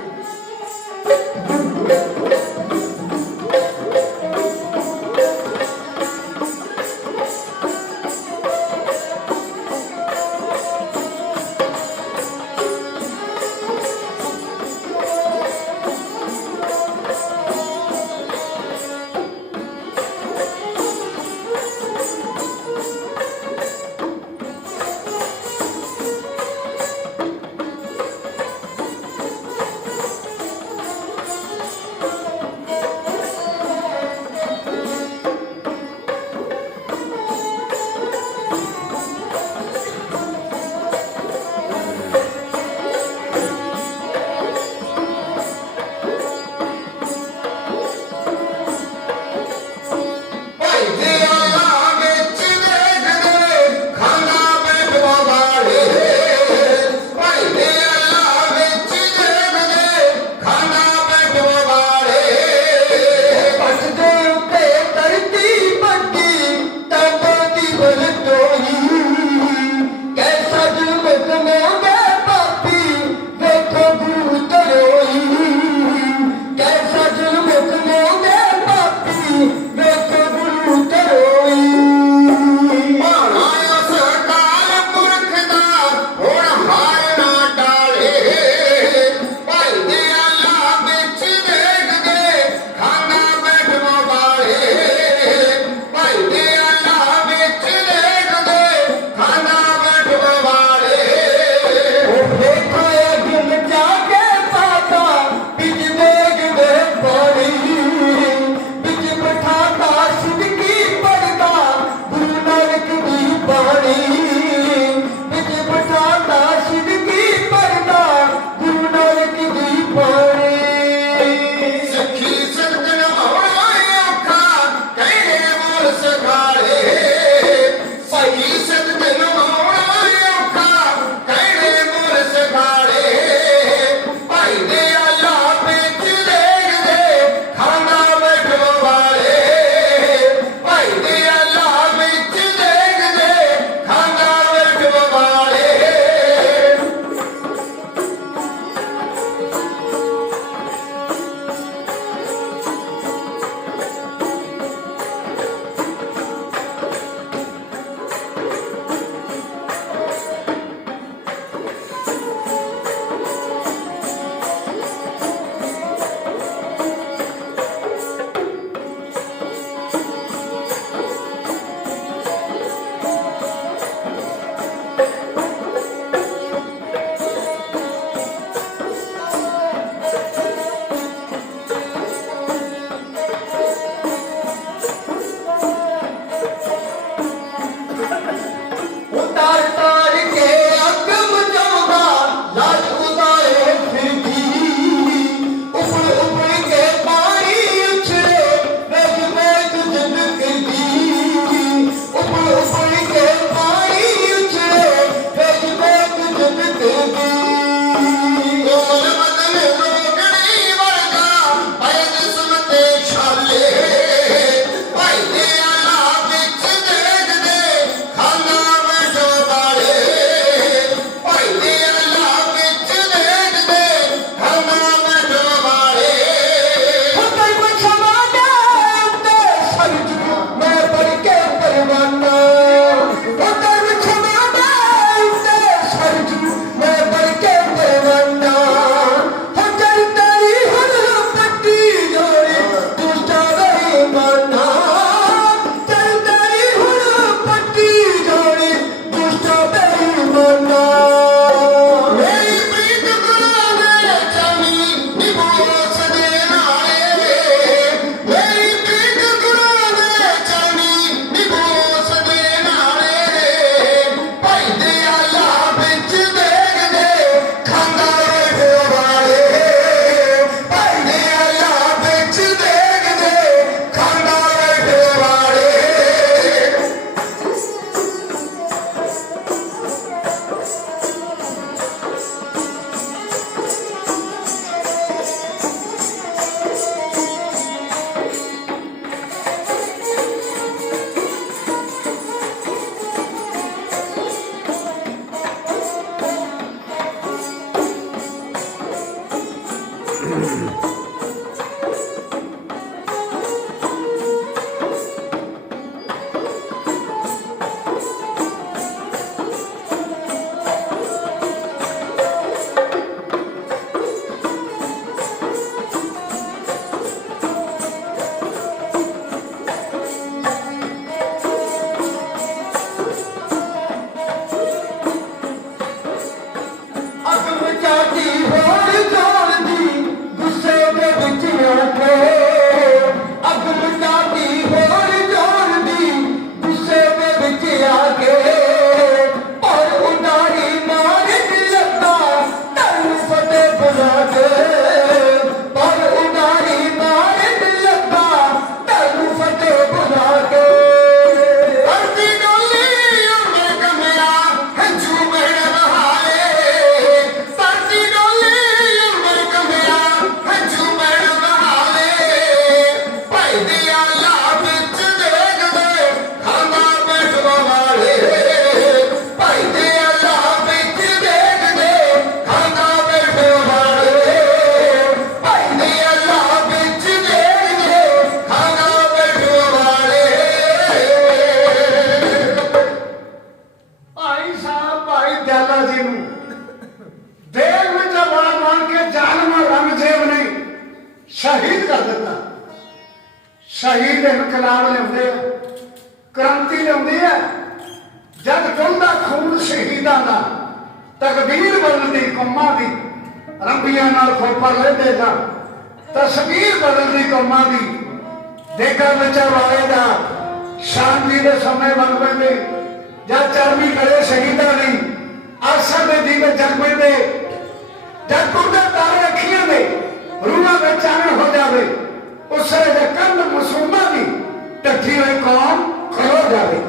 लियाउंदी है। जद डुलदा खून शहीदां दा तकदीर बदलदी कौमां दी, रंबियां नाल खोपर लेंदे जां तस्वीर बदलदी कौमां दी, देगा बचा वाले दा शांति दे समय बन पैंदे जां चरमी करे शहीदां दी, आसा दे दीवे जग पैंदे जद टुरदे तारे अखियां दे रूहां में चानण हो जावे, उस दे कंध मासूमां दी टठी हुई कौम खलो जावे।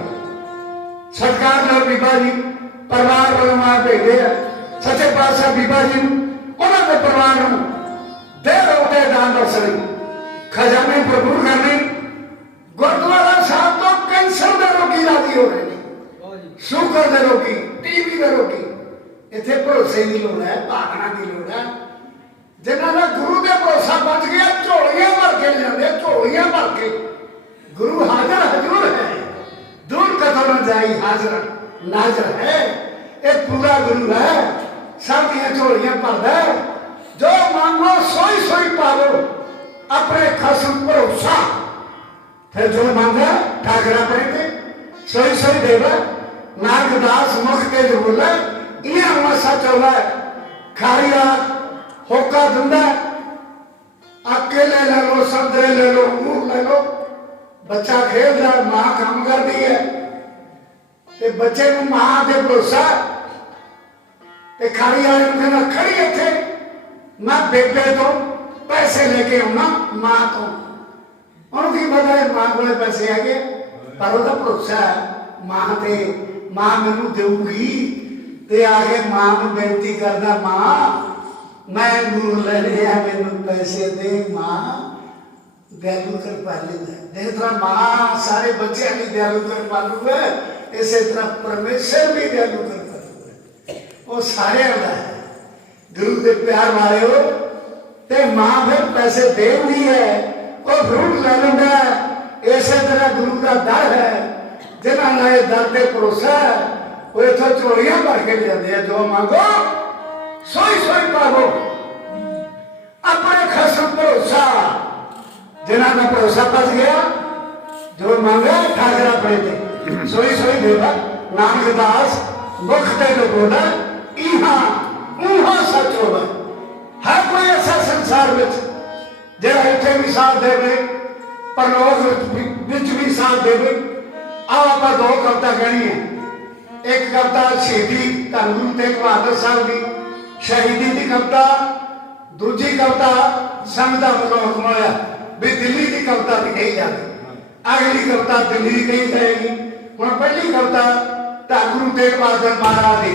सरकार ने बीबा जी परिवार वालों मार भेजे सच्चे पातशाह बीबा जी उन्होंने परिवार दे रोटे दान दसनी खजाने प्रभुर करने गुरुद्वारा साहब तो कैंसर के रोगी राजी हो रहे हैं, शुगर के रोगी, टीबी के रोगी। इतने भरोसे की लोड़ है, भागना की लोड़ है। जिन्होंने गुरु के भरोसा बच गया झोलियां भर के ले झोलियां भर के गुरु हाजिर हजूर है, दूर कदम न जाई हाजिर नाजर है। एक पूरा गुरु है, सब दियां झोलियां भरदा है। जो मांगो सोई सोई पावो, अपने खसम भरोसा। फिर जो मांगा ठाकरा पड़े सोई सोई देवा। नानक दास मुख के जो बोला इन्हें हुआ सच होला खारिया होका दिंदा, अकेले ले लो, संतरे ले लो, अंगूर ले लो। बच्चा खेल रहा, मां काम कर रही है, ते बच्चे को मां के भरोसा ते खारी वाले कहना खड़ी इत्थे मैं बेबे तो पैसे लेके आना मां तो। उन्होंने की पता है मां को पैसे आ गए, पर वह भरोसा है मां ते, मां मैनू देगी ते आगे मां को बेनती करना मां मैं अंगूर ले लिया मैनू पैसे दे, मां दयालु कर पालू है। जिस तरह मां सारे बच्चों की दयालु कर पालू है, इसी तरह परमेश्वर भी दयालु कर पालू है। वो सारे है गुरु के प्यार वाले हो ते मां फिर पैसे देती है, वो फ्रूट ले लेंदा है। इसी तरह गुरु का दर है, जिन्होंने दर से भरोसा है वो इतों झोलियां भर के ले जाते हैं। जो मांगो सोई सोई पावो, अपने खसम भरोसा। जिन्हों का भरोसा फस गया, जो मांगे ठाकरा पड़े थे सोई सोई देवा। नानक दास मुख ते जो बोला इहा उहा सच होगा। हर कोई ऐसा संसार में जरा इतने भी साथ देवे, परलोक भी साथ देवे। आओ आप दो कविता कहनी है। एक कविता शहीदी धन गुरु तेग बहादुर साहब की शहीदी की कविता, दूजी कविता संगत वालों हुक्म होया भी दिल्ली की कविता भी कही जाए, अगली कविता दिल्ली की कही जाएगी। हम पहली कविता धन गुरु तेग बहादुर महाराज की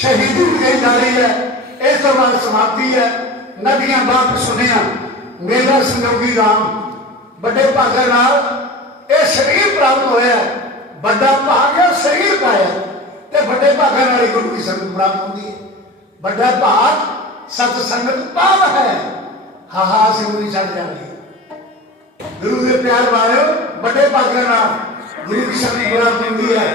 शहीदी भी कही जा रही है। इस तो बाद समाप्ति है। नदियां बाप सुनिया मेरा संजोगी राम, बड़े भागे नाल ये शरीर प्राप्त होया, बड़ा भाग शरीर पाया ते बड़े भागे नाल गुरु की संगत प्राप्त होती है। बड़ा भाग सत्संगत पाव है, हाहा से भी चढ़ जाती है। गुरु के प्यार वाले बड़े भागे नाल गुरु की संगत प्राप्त होती है।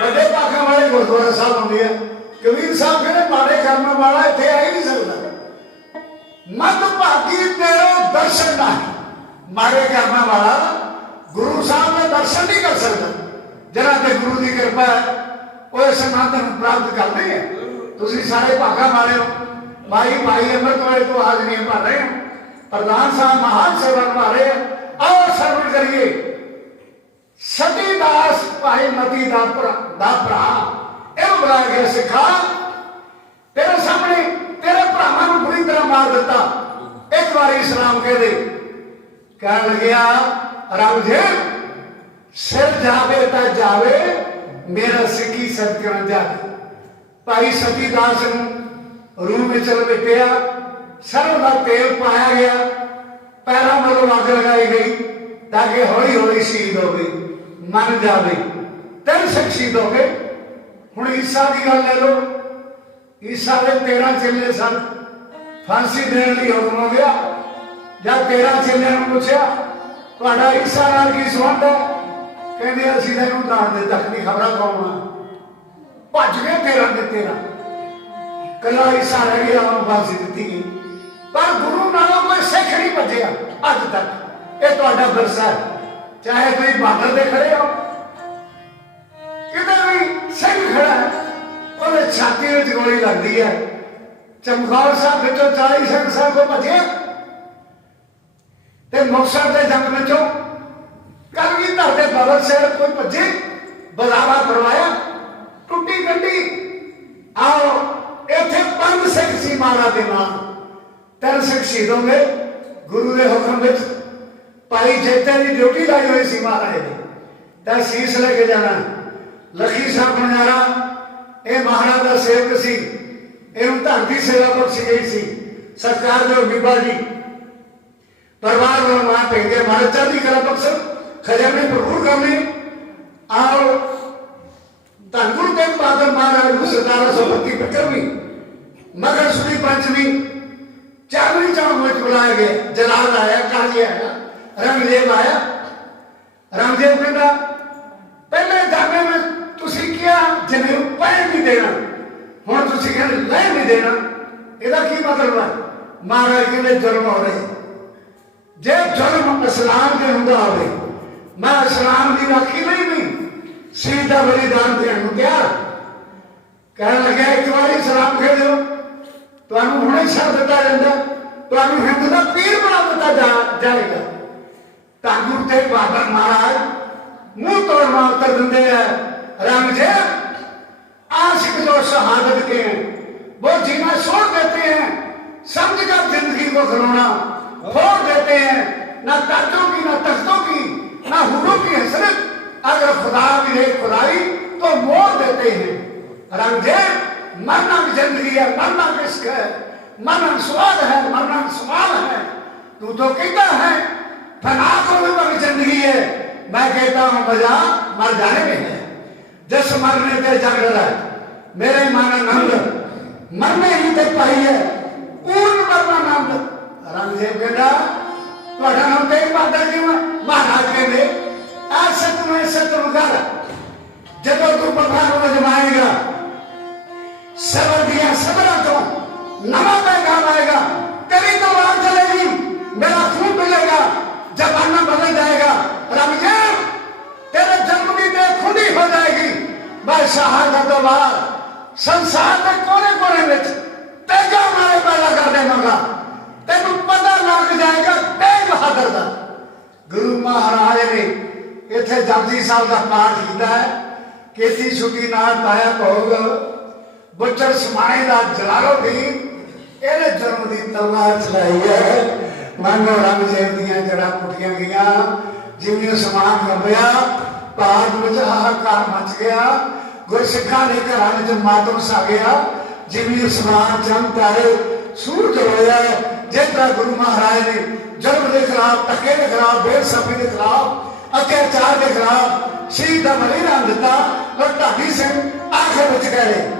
बड़े भागे वाले गुरुद्वारा साहब होंगे है। कबीर साहब कहते माड़े करने वाला इतने आ ही नहीं सकता। मत भागी तेरो दर्शन ना, माड़े करने वाला गुरु साहब ने दर्शन नहीं कर सकता। जरा ते गुरु की कृपा है वो इस नातन प्राप्त करते हैं। तुम सारे भागा वाले हो। भाई भाई अमृत वाले तो हाजरियां भर रहे हैं, प्रधान साहब महान सेवा निभा रहे हैं। आओ सर्वण करिए। सती दास भाई मती दा भरा ਇਹ ਬੁਲਾ ਕੇ ਸਿਖਾ तेरे सामने तेरे भरावां नूं बुरी तरह मार दिता। एक बार इस्लाम कह दे कह गया रब जे सिर जावे तो जावे मेरा सिक्की सर क्यों जावे। भाई सतीदास रूम में चल बैठिया, सरों का तेल पाया गया, पैरों में अग लगाई गई ताकि हौली हौली शहीद हो गई, मन जावे। 3 सिख शहीद हो गए। हुण ईसा की गल ले लो, ईसा के 13 चेले सन, फांसी देने लिए हुक्म हो गया। जब 13 चेलियां ने पूछा तुहाडा ईसा नाल की संबंध है, कहंदे असीं तां इहनूं जाण दे तक नहीं खबरा कौन है। भज गए 13 के 13, कला ईसा रह गया, उन्होंने फांसी दी गई। पर गुरु नालों कोई सिख नहीं भजया अज तक। यह तुहाडा विरसा है, चाहे तुसीं बार्डर ते खड़े हो, ਵਿੱਚ ਗੋਲੀ ਲੱਗਦੀ ਹੈ। ਚਮਕੌਰ ਸਾਹਿਬ ਵਿੱਚੋਂ 40 ਸਿੰਘ ਸਾਹਿਬ ਕੋ ਭੱਜੇ ਤੇ ਮੁਕਤਸਰ ਦੇ ਜੰਗ ਵਿੱਚੋਂ ਕਲਗੀਧਰ ਦੇ ਬਾਬਰ ਸ਼ਹਿਰ ਕੋਈ ਭੱਜੇ, ਬਜ਼ਾਵਾ ਕਰਵਾਇਆ, ਟੁੱਟੀ ਗੰਢੀ। आओ इत्थे 5 सिख सी महाराज के नाम, 3 सिख शहीद हो गए गुरु के हुक्म विच। भाई जेते की ड्यूटी लाई हुई सी महाराज ने, तो सीस लेके जाना। लखी साहब बनियारा ये महाराज का सेवक सी, इन्हूं धन की सेवा बख्शी गई सी। सरकार जो बीबा जी परिवार वालों मां भेजे महाराज चढ़ती कला बख्श, खजाने भरपूर करने। आओ धन गुरु तेग बहादुर महाराज को 1732 मगर सुदी पंचमी चांदनी चौक में बुलाया गया। जलाल आया, काजी आया, रंगदेव आया। रंगदेव कहता पहले जाने में तुसी क्या जनेऊ पैन नहीं देना, हुण तुसी कहंदे लैन नहीं देना, ਇਹਦਾ ਕੀ मतलब है? महाराज कहते जुल्म हो रहे, जे जुल्म इस्लाम के हुंदा होवे मैं इस्लाम की राखी नहीं भी सीध का बलिदान देने को तैयार। कह लगे एक बार सलाम कह दो तो हुणे छड़ दिता जाता, तो हिंदू का पीर बना दिता जाएगा। धन गुरु तेग बहादुर महाराज मुंह तोड़ मार कर देते हैं। रंगजेब आशिक जो शहादत के हैं वो जीना छोड़ देते हैं, समझकर जिंदगी को खिलौना फोड़ देते हैं। ना ताजों की, ना तख्तों की, ना हुरों की हसरत, अगर खुदा भी रहे खुदाई तो मोड़ देते हैं। रंगजेब मरना भी जिंदगी है, मरना रिस्क है, मरना स्वाद है, मरना सवाल है। तू तो कहता है फना को भी जिंदगी है, मैं कहता हूं मजा मर जाने में है। जिस मरने पे जग रहा है मेरे माना नंद, मरने ही ते पाई है पूर्ण मरना नंद। रंगजेब कहता तुम्हारा नाम तेग बहादुर जी महाराज कहते सतवें सतम कर जब तू प्रधान अजमाएगा सबर दिया सबरा तो नवा पैगाम आएगा, तेरी तो बात चलेगी, मेरा खून मिलेगा, जमाना बदल जाएगा। रंगजेब तेरे जन्म की देह खुदी हो जाएगी। मैं शहादत तो बाद संसार के कोने कोने में तेजा मारे पैदा कर देवांगा, तेनू पता लग जाएगा तेग बहादुर का। गुरु महाराज ने इत्थे जपजी साहब का पाठ किया है। खेती छुट्टी नाल पाया भोग बुचड़ समाने का जलालुद्दीन ਇਹਦੇ जन्म की तलवार चलाई है। मानो रंगजेब दियां जड़ा पुटियां गईयां, जिवें समान लभिया भाग विच हाहाकार मच गया। गुरसिखां दे घरां विच मातम छा गया, जिवें समान चंद तारे सूरज होया। जिस तरह गुरु महाराज ने जुल्म के खिलाफ, धक्के के खिलाफ, बेइंसाफी के खिलाफ, अत्याचार के खिलाफ शहीद का बलिदान दिता, और ढाडी सिंह आखिर विच कह रहे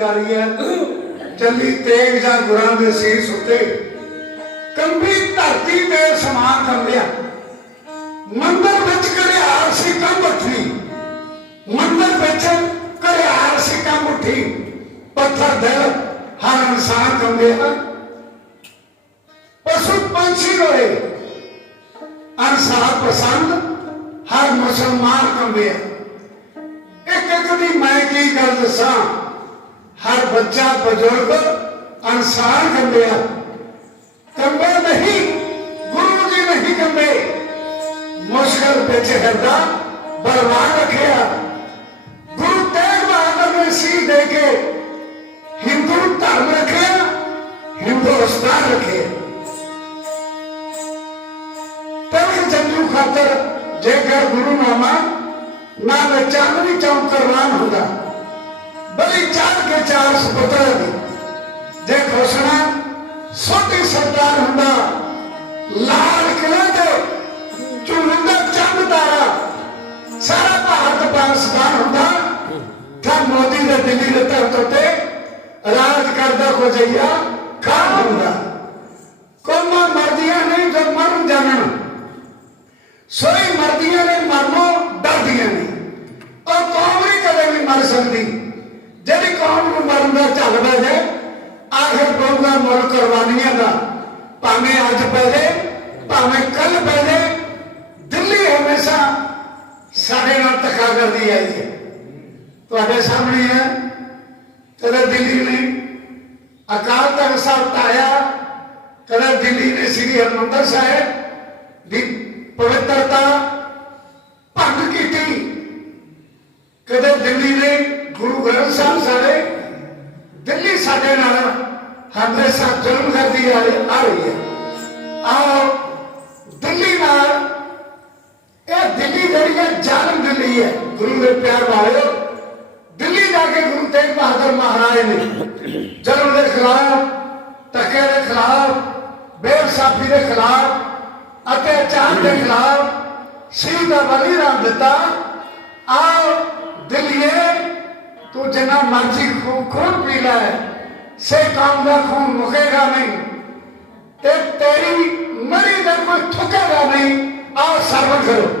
ਜਾ ਰਹੀ ਹੈ ਚੱਲੀ ਤੇਗ ਜਾਂ ਗੁਰਾਂ ਦੇ ਸੀਸ ਉੱਤੇ ਕੰਬੀ ਧਰਤੀ ਦੇ ਸਮਾਨ ਕੰਬਿਆ ਮੰਦਰ ਵਿੱਚ ਘੜਿਆਲ ਸੀ ਕੰਬ ਉੱਠੀ ਮੰਦਰ ਵਿੱਚ ਘੜਿਆਲ ਸੀ ਕੰਬ ਉੱਠੀ ਪੱਥਰ ਦਿਲ ਹਰ ਇਨਸਾਨ ਕੰਬਿਆ ਪਸ਼ੂ ਪੰਛੀ ਰੋਏ ਅਨਸਾਰ ਪਸੰਦ ਹਰ ਮੁਸਲਮਾਨ ਕੰਬਿਆ ਇੱਕ ਇੱਕ ਦੀ ਮੈਂ ਕੀ ਗੱਲ ਦੱਸਾਂ ਹਰ ਬੱਚਾ ਬਜ਼ੁਰਗ ਇਨਸਾਨ ਕੰਬਿਆ ਕੰਬੇ ਨਹੀਂ ਗੁਰੂ ਜੀ ਨਹੀਂ ਕੰਬੇ ਮੁਸ਼ਕਲ ਵਿੱਚ ਹਿਰਦਾ ਬਲਵਾਨ ਰੱਖਿਆ ਗੁਰੂ ਤੇਗ ਬਹਾਦਰ ਨੇ ਸੀ ਦੇ ਕੇ ਹਿੰਦੂ ਧਰਮ ਰੱਖਿਆ ਹਿੰਦੁਸਤਾਨ ਰੱਖਿਆ ਤੇਰੇ ਜੰਗੂ ਖਾਤਰ ਜੇਕਰ ਗੁਰੂ ਨਾਮਾ ਨਾ ਚਾਂਦਨੀ ਚੌਂਕ ਕਰਵਾਨ ਹੁੰਦਾ ਬਲੀ ਚਾਹ ਕੇ ਚਾਰ ਸਪੁੱਤਰ ਦੀ ਜੇ ਘੋਸ਼ਣਾ ਛੋਟੀ ਸਰਦਾਰ ਹੁੰਦਾ ਲਾਲ ਕਿਲੇ ਤੇ ਝੂਲਦਾ ਚੰਦ ਤਾਰਾ ਸਾਰਾ ਭਾਰਤ ਪਾਕਿਸਤਾਨ ਹੁੰਦਾ ਤਾਂ ਮੋਦੀ ਦੇ ਦਿੱਲੀ ਦੇ ਧਰਤ ਉੱਤੇ ਰਾਜ ਕਰਦਾ ਖੋਜਈਆ ਖਾਨ ਹੁੰਦਾ ਕੋਮਾ ਮਰਦੀਆਂ ਨਹੀਂ ਜੋ ਮਰਨ ਜਾਣਨ ਸੋਈ ਮਰਦੀਆਂ ਨੇ ਮਰਨੋਂ ਡਰਦੀਆਂ ਨੇ ਉਹ ਕੌਮ ਨਹੀਂ ਕਦੇ ਵੀ ਮਰ ਸਕਦੀ ਜਿਹੜੀ ਕੌਮ ਨੂੰ ਮਰਨ ਦਾ ਝੱਲ ਪੈ ਜਾਏ ਆਖਿਰ ਪਊਗਾ ਮੁੱਲ ਕੁਰਬਾਨੀਆਂ ਦਾ ਭਾਵੇਂ ਅੱਜ ਪੈ ਜਾਏ ਭਾਵੇਂ ਕੱਲ ਪੈ ਜਾਏ ਦਿੱਲੀ ਹਮੇਸ਼ਾ ਸਾਡੇ ਨਾਲ ਧੱਕਾ ਕਰਦੀ ਆਈ ਹੈ ਤੁਹਾਡੇ ਸਾਹਮਣੇ ਹੈ ਕਦੇ ਦਿੱਲੀ ਨੇ ਅਕਾਲ ਤਖਤ ਸਾਹਿਬ ਢਾਇਆ ਕਦੇ ਦਿੱਲੀ ਨੇ ਸ੍ਰੀ ਹਰਿਮੰਦਰ ਸਾਹਿਬ ਦੀ ਪਵਿੱਤਰਤਾ ਭੰਗ ਕੀਤੀ ਕਦੇ ਦਿੱਲੀ ਨੇ ਗੁਰੂ ਗ੍ਰੰਥ ਸਾਹਿਬ ਸਾਡੇ ਦਿੱਲੀ ਸਾਡੇ ਨਾਲ ਹਮੇਸ਼ਾ ਜ਼ੁਲਮ ਕਰਦੀ ਆ ਰਹੀ ਹੈ ਆਓ ਦਿੱਲੀ ਨਾਲ ਇਹ ਦਿੱਲੀ ਜਿਹੜੀ ਹੈ ਜ਼ਾਲਮ ਦਿੱਲੀ ਹੈ ਗੁਰੂ ਦੇ ਪਿਆਰ ਵਾਲਿਓ ਦਿੱਲੀ ਜਾ ਕੇ ਗੁਰੂ ਤੇਗ ਬਹਾਦਰ ਮਹਾਰਾਜ ਨੇ ਜ਼ੁਲਮ ਦੇ ਖਿਲਾਫ ਧੱਕੇ ਦੇ ਖਿਲਾਫ ਬੇਇਨਸਾਫੀ ਦੇ ਖਿਲਾਫ ਅਤਿਆਚਾਰ ਦੇ ਖਿਲਾਫ ਸ਼ਹੀਦ ਦਾ ਬਲੀਦਾਨ ਦਿੱਤਾ ਆਓ ਦਿੱਲੀਏ ਤੂੰ ਜਿੰਨਾ ਮਰਜ਼ੀ ਖੂਨ ਪੀ ਲੈ ਸੇ ਕੌਮ ਦਾ ਖੂਨ ਮੁਕੇਗਾ ਨਹੀਂ ਤੇ ਤੇਰੀ ਮਰੀ ਦਾ ਕੋਈ ਥੁੱਕੇਗਾ ਨਹੀਂ ਆਓ ਸਰਵ ਕਰੋ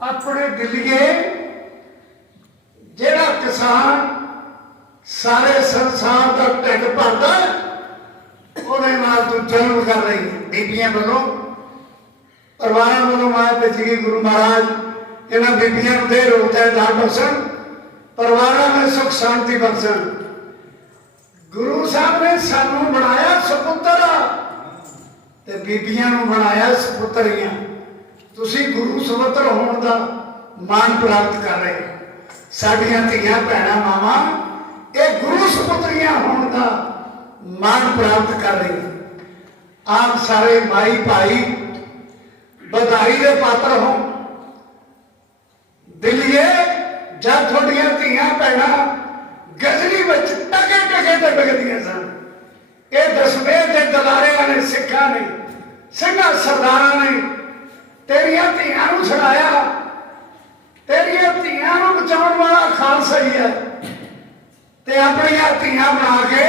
अपने दिलिए जेड़ा किसान सारे संसार का ढिड भरदा ਉਹਦੇ ਨਾਲ ਤੂੰ ਜ਼ੁਲਮ कर रही बीबियां ਵੱਲੋਂ परिवारों वालों मां भेजी गई गुरु महाराज इन्होंने बीबियां दे रोकता है दान बख्शन परिवारों में सुख शांति बख्शन गुरु साहब ने सानू बनाया सपुत्र ते बीबियां नू बनाया सपुत्रियां तुसी गुरु सपुत्र होने का मान प्राप्त कर रहे साडियां धीआं भैणां मावां ये गुरु सपुत्रियां होने का मान प्राप्त कर रही आप सारे माई भाई बधाई के पात्र हो दिलिए जब थोड़िया धीआं भैणां गजनी में टके टके ते बिकदियां सन ये दसमें के दलारियां ने सिखा ने सिंघा सरदारां ने तेरिया धीआं नूं छड़ाया तेरिया धीआं नूं बचाउण वाला खालसा ही है ते अपनियां धीआं बना के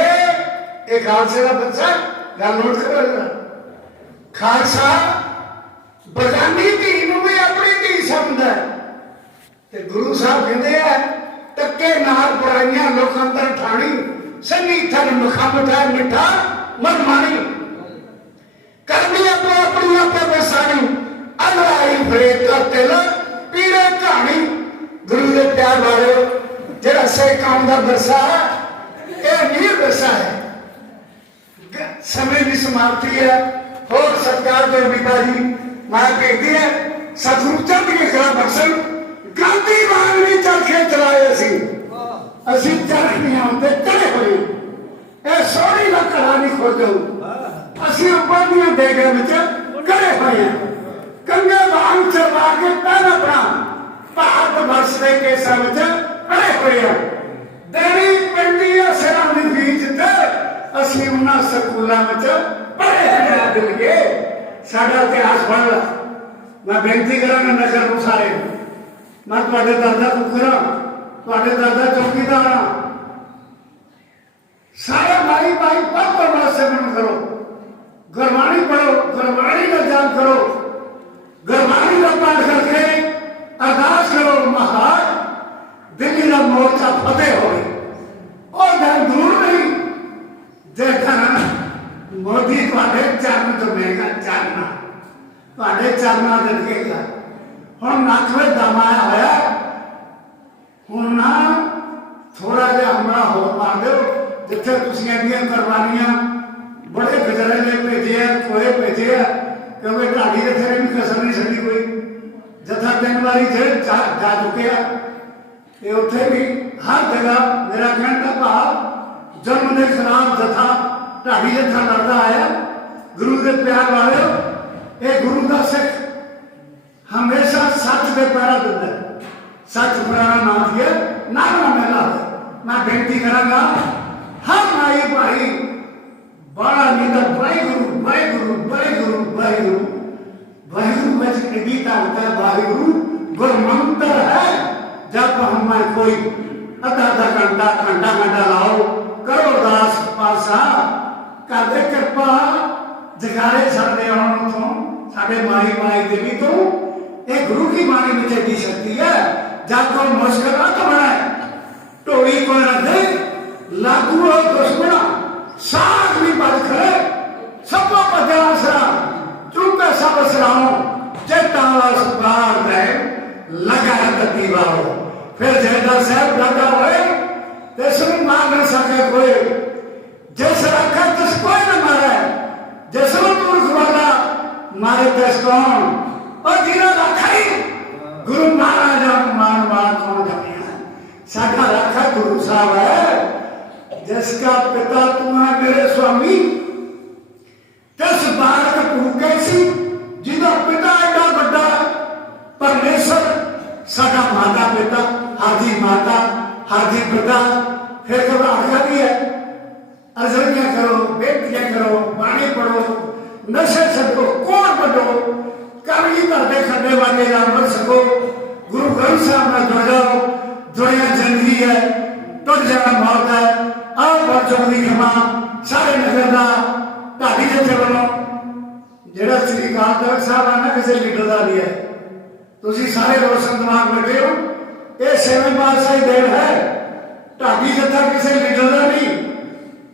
ये खालसे का बच्चा गल नोट करो खालसा बगानी धी नूं भी अपनी धी समझदा ते गुरु साहब कहते हैं टक्के नाल बुराइयां लोकांतर ठाणी संगी थन मुखामत है मिठा मनमानी करनी अपो अपनी आपे बसानी अनराई फरेद का तिल पीड़े कहानी गुरु के प्यार वाले जेड़ा सही काम का दसा है यह मीर दसा है समय की समाप्ति है और सरकार के पिता जी मैं कहती है सतगुरु चंद के खिलाफ बख्शन गांधी मान भी चरखे चलाए असी चरख नहीं आते चले हुए ये सोनी का कड़ा नहीं खोजो असी उपाधियां देगे करे हुए हैं कंगे वांग चला के पहला अपना भारत वर्ष के केसा करे हुए हैं देनी पिंडी सिरा की बीच असी उन्होंने स्कूलों में पढ़े हैं दिलिए साडा इतिहास पढ़ ला मैं बेनती करांगा नगर को सारे मैं तुहाडे दादा कुकर तुहाडे दादा चौकीदार सारे माई भाई पढ़ बड़ा सेवन करो गुरबाणी पढ़ो गुरबाणी का जाप करो गुरबाणी का पाठ करके अरदास करो महाराज दिल्ली का मोर्चा फतेह हो और गल दूर नहीं मोदी थोड़े चरण चुमेगा चरना थोड़े चरना देगा हम नक में दम आया होया हूँ ना थोड़ा जहा हमला हो मार दो जिथे तुम कुर्बानियां बड़े गजरे ने भेजे कोए भेजे क्योंकि ढाडी के थे भी कसर नहीं छड़ी कोई जथा 3 बारी जेल जा चुके हैं उत्थे भी हर जगह मेरा कहने का भाव जन्म के खिलाफ जथा ढाडी जथा लड़ता आया गुरु के प्यार वाले ये गुरु का सिख हमेशा सच के पैरा दिता सच पुराना नाम दिया नाम मेला मैं बेनती करांगा हर माई भाई बड़ा नींद वाहिगुरु वाहिगुरु वाहिगुरु वाहिगुरु वाहिगुरु में एडी ताकत है वाहिगुरु गुरमंत्र है जब हम कोई आधा घंटा घंटा लाओ करो अरदास पासा करते कृपा जगारे छड़े आने तो साढ़े माई माई देवी तो ये गुरु की बाणी में एडी शक्ति है जब कोई मुश्किल तो बनाए टोई को रखे लागू हो दुश्मना साग भी बद करे सबको पता सरा चुपे सब सराओ चेता सुधार है लगा कती वालो फिर जयदा साहब लगा हुए तेसरी मार न सके कोई जिस रखा तिस कोई न मारे जिस मूर्ख वाला मारे तिस कौन और जिन्हें रखा ही गुरु महाराज मान मान कौन जमिया साका रखा गुरु साहब है जिसका पिता तू है मेरे स्वामी तिस बालक भूखे सी जिसका पिता एडा बड़ा परमेश्वर साका माता पिता हादी माता हादी पिता फिर कब आज्ञा भी है अजरियां करो बेटियां करो बाणी पढ़ो नशे छो कौन पढ़ो कभी करते खड्डे वाले ना मर सको गुरु ग्रंथ साहब में जुड़ जाओ दुनिया जिंदगी है टुट जाना मौत है आप बच्चों की क्षमा सारे नगर का ढाडी जथे वालों जेड़ा श्री अकाल तख्त साहब है ना किसी लीडर का नहीं है ਤੁਸੀਂ ਸਾਰੇ ਰੋਸ਼ਨ ਦਿਮਾਗ ਬੈਠੇ ਹੋ। ਇਹ ਛੇਵੇਂ ਪਾਤਸ਼ਾਹ ਦੀ ਦੇਣ ਹੈ। ਢਾਡੀ ਜੱਥਾ ਕਿਸੇ ਲੀਡਰ ਦਾ ਨਹੀਂ,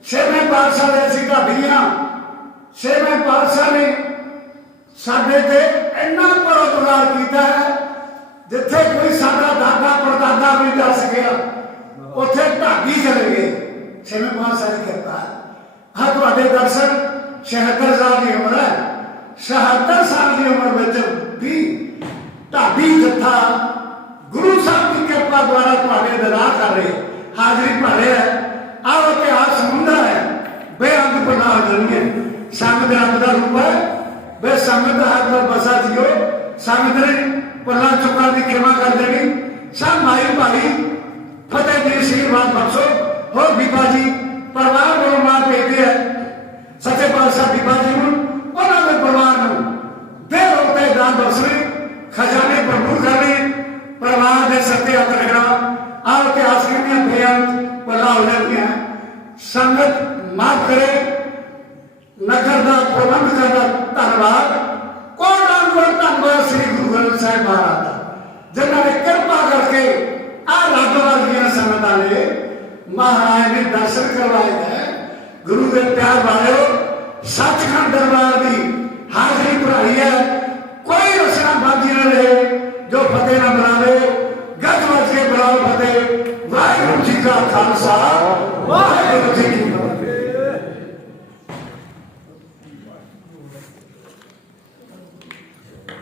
ਛੇਵੇਂ ਪਾਤਸ਼ਾਹ ਦੇ ਅਸੀਂ ਢਾਡੀ ਹਾਂ। ਛੇਵੇਂ ਪਾਤਸ਼ਾਹ ਨੇ ਸਾਡੇ ਤੇ ਇੰਨਾ ਪਰਉਪਕਾਰ ਕੀਤਾ ਹੈ, ਜਿੱਥੇ ਕੋਈ ਸਾਡਾ ਦਾਦਾ ਪੜਦਾਦਾ ਵੀ ਜਾ ਸਕਿਆ ਉੱਥੇ ਢਾਡੀ ਚਲੇ ਗਏ। ਛੇਵੇਂ ਪਾਤਸ਼ਾਹ ਦੀ ਕਿਰਪਾ ਹੈ। ਆਹ ਤੁਹਾਡੇ ਦਰਸ਼ਨ 76 ਸਾਲ ਦੀ ਉਮਰ ਹੈ। 76 ਸਾਲ ਦੀ ਉਮਰ ਵਿੱਚ ਵੀ ਢਾਡੀ ਜੱਥਾ ਗੁਰੂ ਸਾਹਿਬ ਦੀ ਕਿਰਪਾ ਦੁਆਰਾ ਤੁਹਾਡੇ ਦਰਬਾਰ ਕਰ ਰਹੇ, ਹਾਜ਼ਰੀ ਭਰ ਰਿਹਾ ਹੈ। ਆਹ ਇਤਿਹਾਸ ਹੁੰਦਾ ਹੈ ਬੇਅੰਤ ਬਣਾ ਦੇਣਗੇ। ਸੰਗਤ ਰੱਬ ਦਾ ਰੂਪ ਹੈ। ਵੇ ਸੰਗਤ ਹੱਥ ਦਾ ਬਸਾ ਜਿਓ, ਸੰਗਤ ਨੇ ਪੱਲਾ ਚੁੱਕਾ ਦੀ ਖਿਮਾ ਕਰ ਦੇਣੀ। ਸਭ ਮਾਈ ਭਾਈ ਫਤਿਹ ਦੀ ਆਸ਼ੀਰਵਾਦ ਬਖਸ਼ੋ। ਹੋਰ ਬੀਬਾ ਜੀ ਪਰਿਵਾਰ ਨੂੰ ਮਾਂ ਭੇਜਦੇ ਹੈ ਸੱਚੇ ਪਾਤਸ਼ਾਹ ਬੀਬਾ ਜੀ ਨੂੰ, ਉਹਨਾਂ ਦੇ ਪਰਿਵਾਰ ਨੂੰ ਦੇ ਰੋਤੇ ਦਾਨ ਬਖਸ਼ੇ, ਖਜ਼ਾਨੇ ਭਰਪੂਰ ਕਰਨੇ, ਪਰਿਵਾਰ ਦੇ ਸੱਤੇ ਹੱਥ ਰੱਖਣਾ। ਆਹ ਇਤਿਹਾਸ ਕਿੰਨੀਆਂ ਬੇਅੰਤ ਪੱਲਾ ਹੋ ਜਾਂਦੀਆਂ। ਸੰਗਤ ਮਾਫ ਕਰੇ, ਨਗਰ ਦਾ ਪ੍ਰਬੰਧ ਕਰਦਾ ਧੰਨਵਾਦ। ਕੋਟਾਂ ਕੋਟ ਧੰਨਵਾਦ ਸ੍ਰੀ ਗੁਰੂ ਗ੍ਰੰਥ ਸਾਹਿਬ ਮਹਾਰਾਜ ਦਾ, ਜਿਨ੍ਹਾਂ ਨੇ ਕਿਰਪਾ ਕਰਕੇ ਆਹ ਰੱਬ ਵਰਗੀਆਂ ਸੰਗਤਾਂ ਨੇ ਮਹਾਰਾਜ ਨੇ ਦਰਸ਼ਨ ਕਰਵਾਏ ਹੈ। ਗੁਰੂ ਦੇ ਪਿਆਰ ਵਾਲਿਓ, ਸੱਚਖੰਡ ਦਰਬਾਰ ਦੀ ਹਾਜ਼ਰੀ ਭਰਾਈ ਹੈ। ਕੋਈ ਰਸਨਾ ਬਾਕੀ ਨਾ ਰਹੇ ਜੋ ਫਤਿਹ ਨਾ ਬੁਲਾਵੇ। ਗੱਜ ਵੱਜ ਕੇ ਬੁਲਾਓ ਫਤਿਹ। ਵਾਹਿਗੁਰੂ ਜੀ ਕਾ ਖਾਲਸਾ,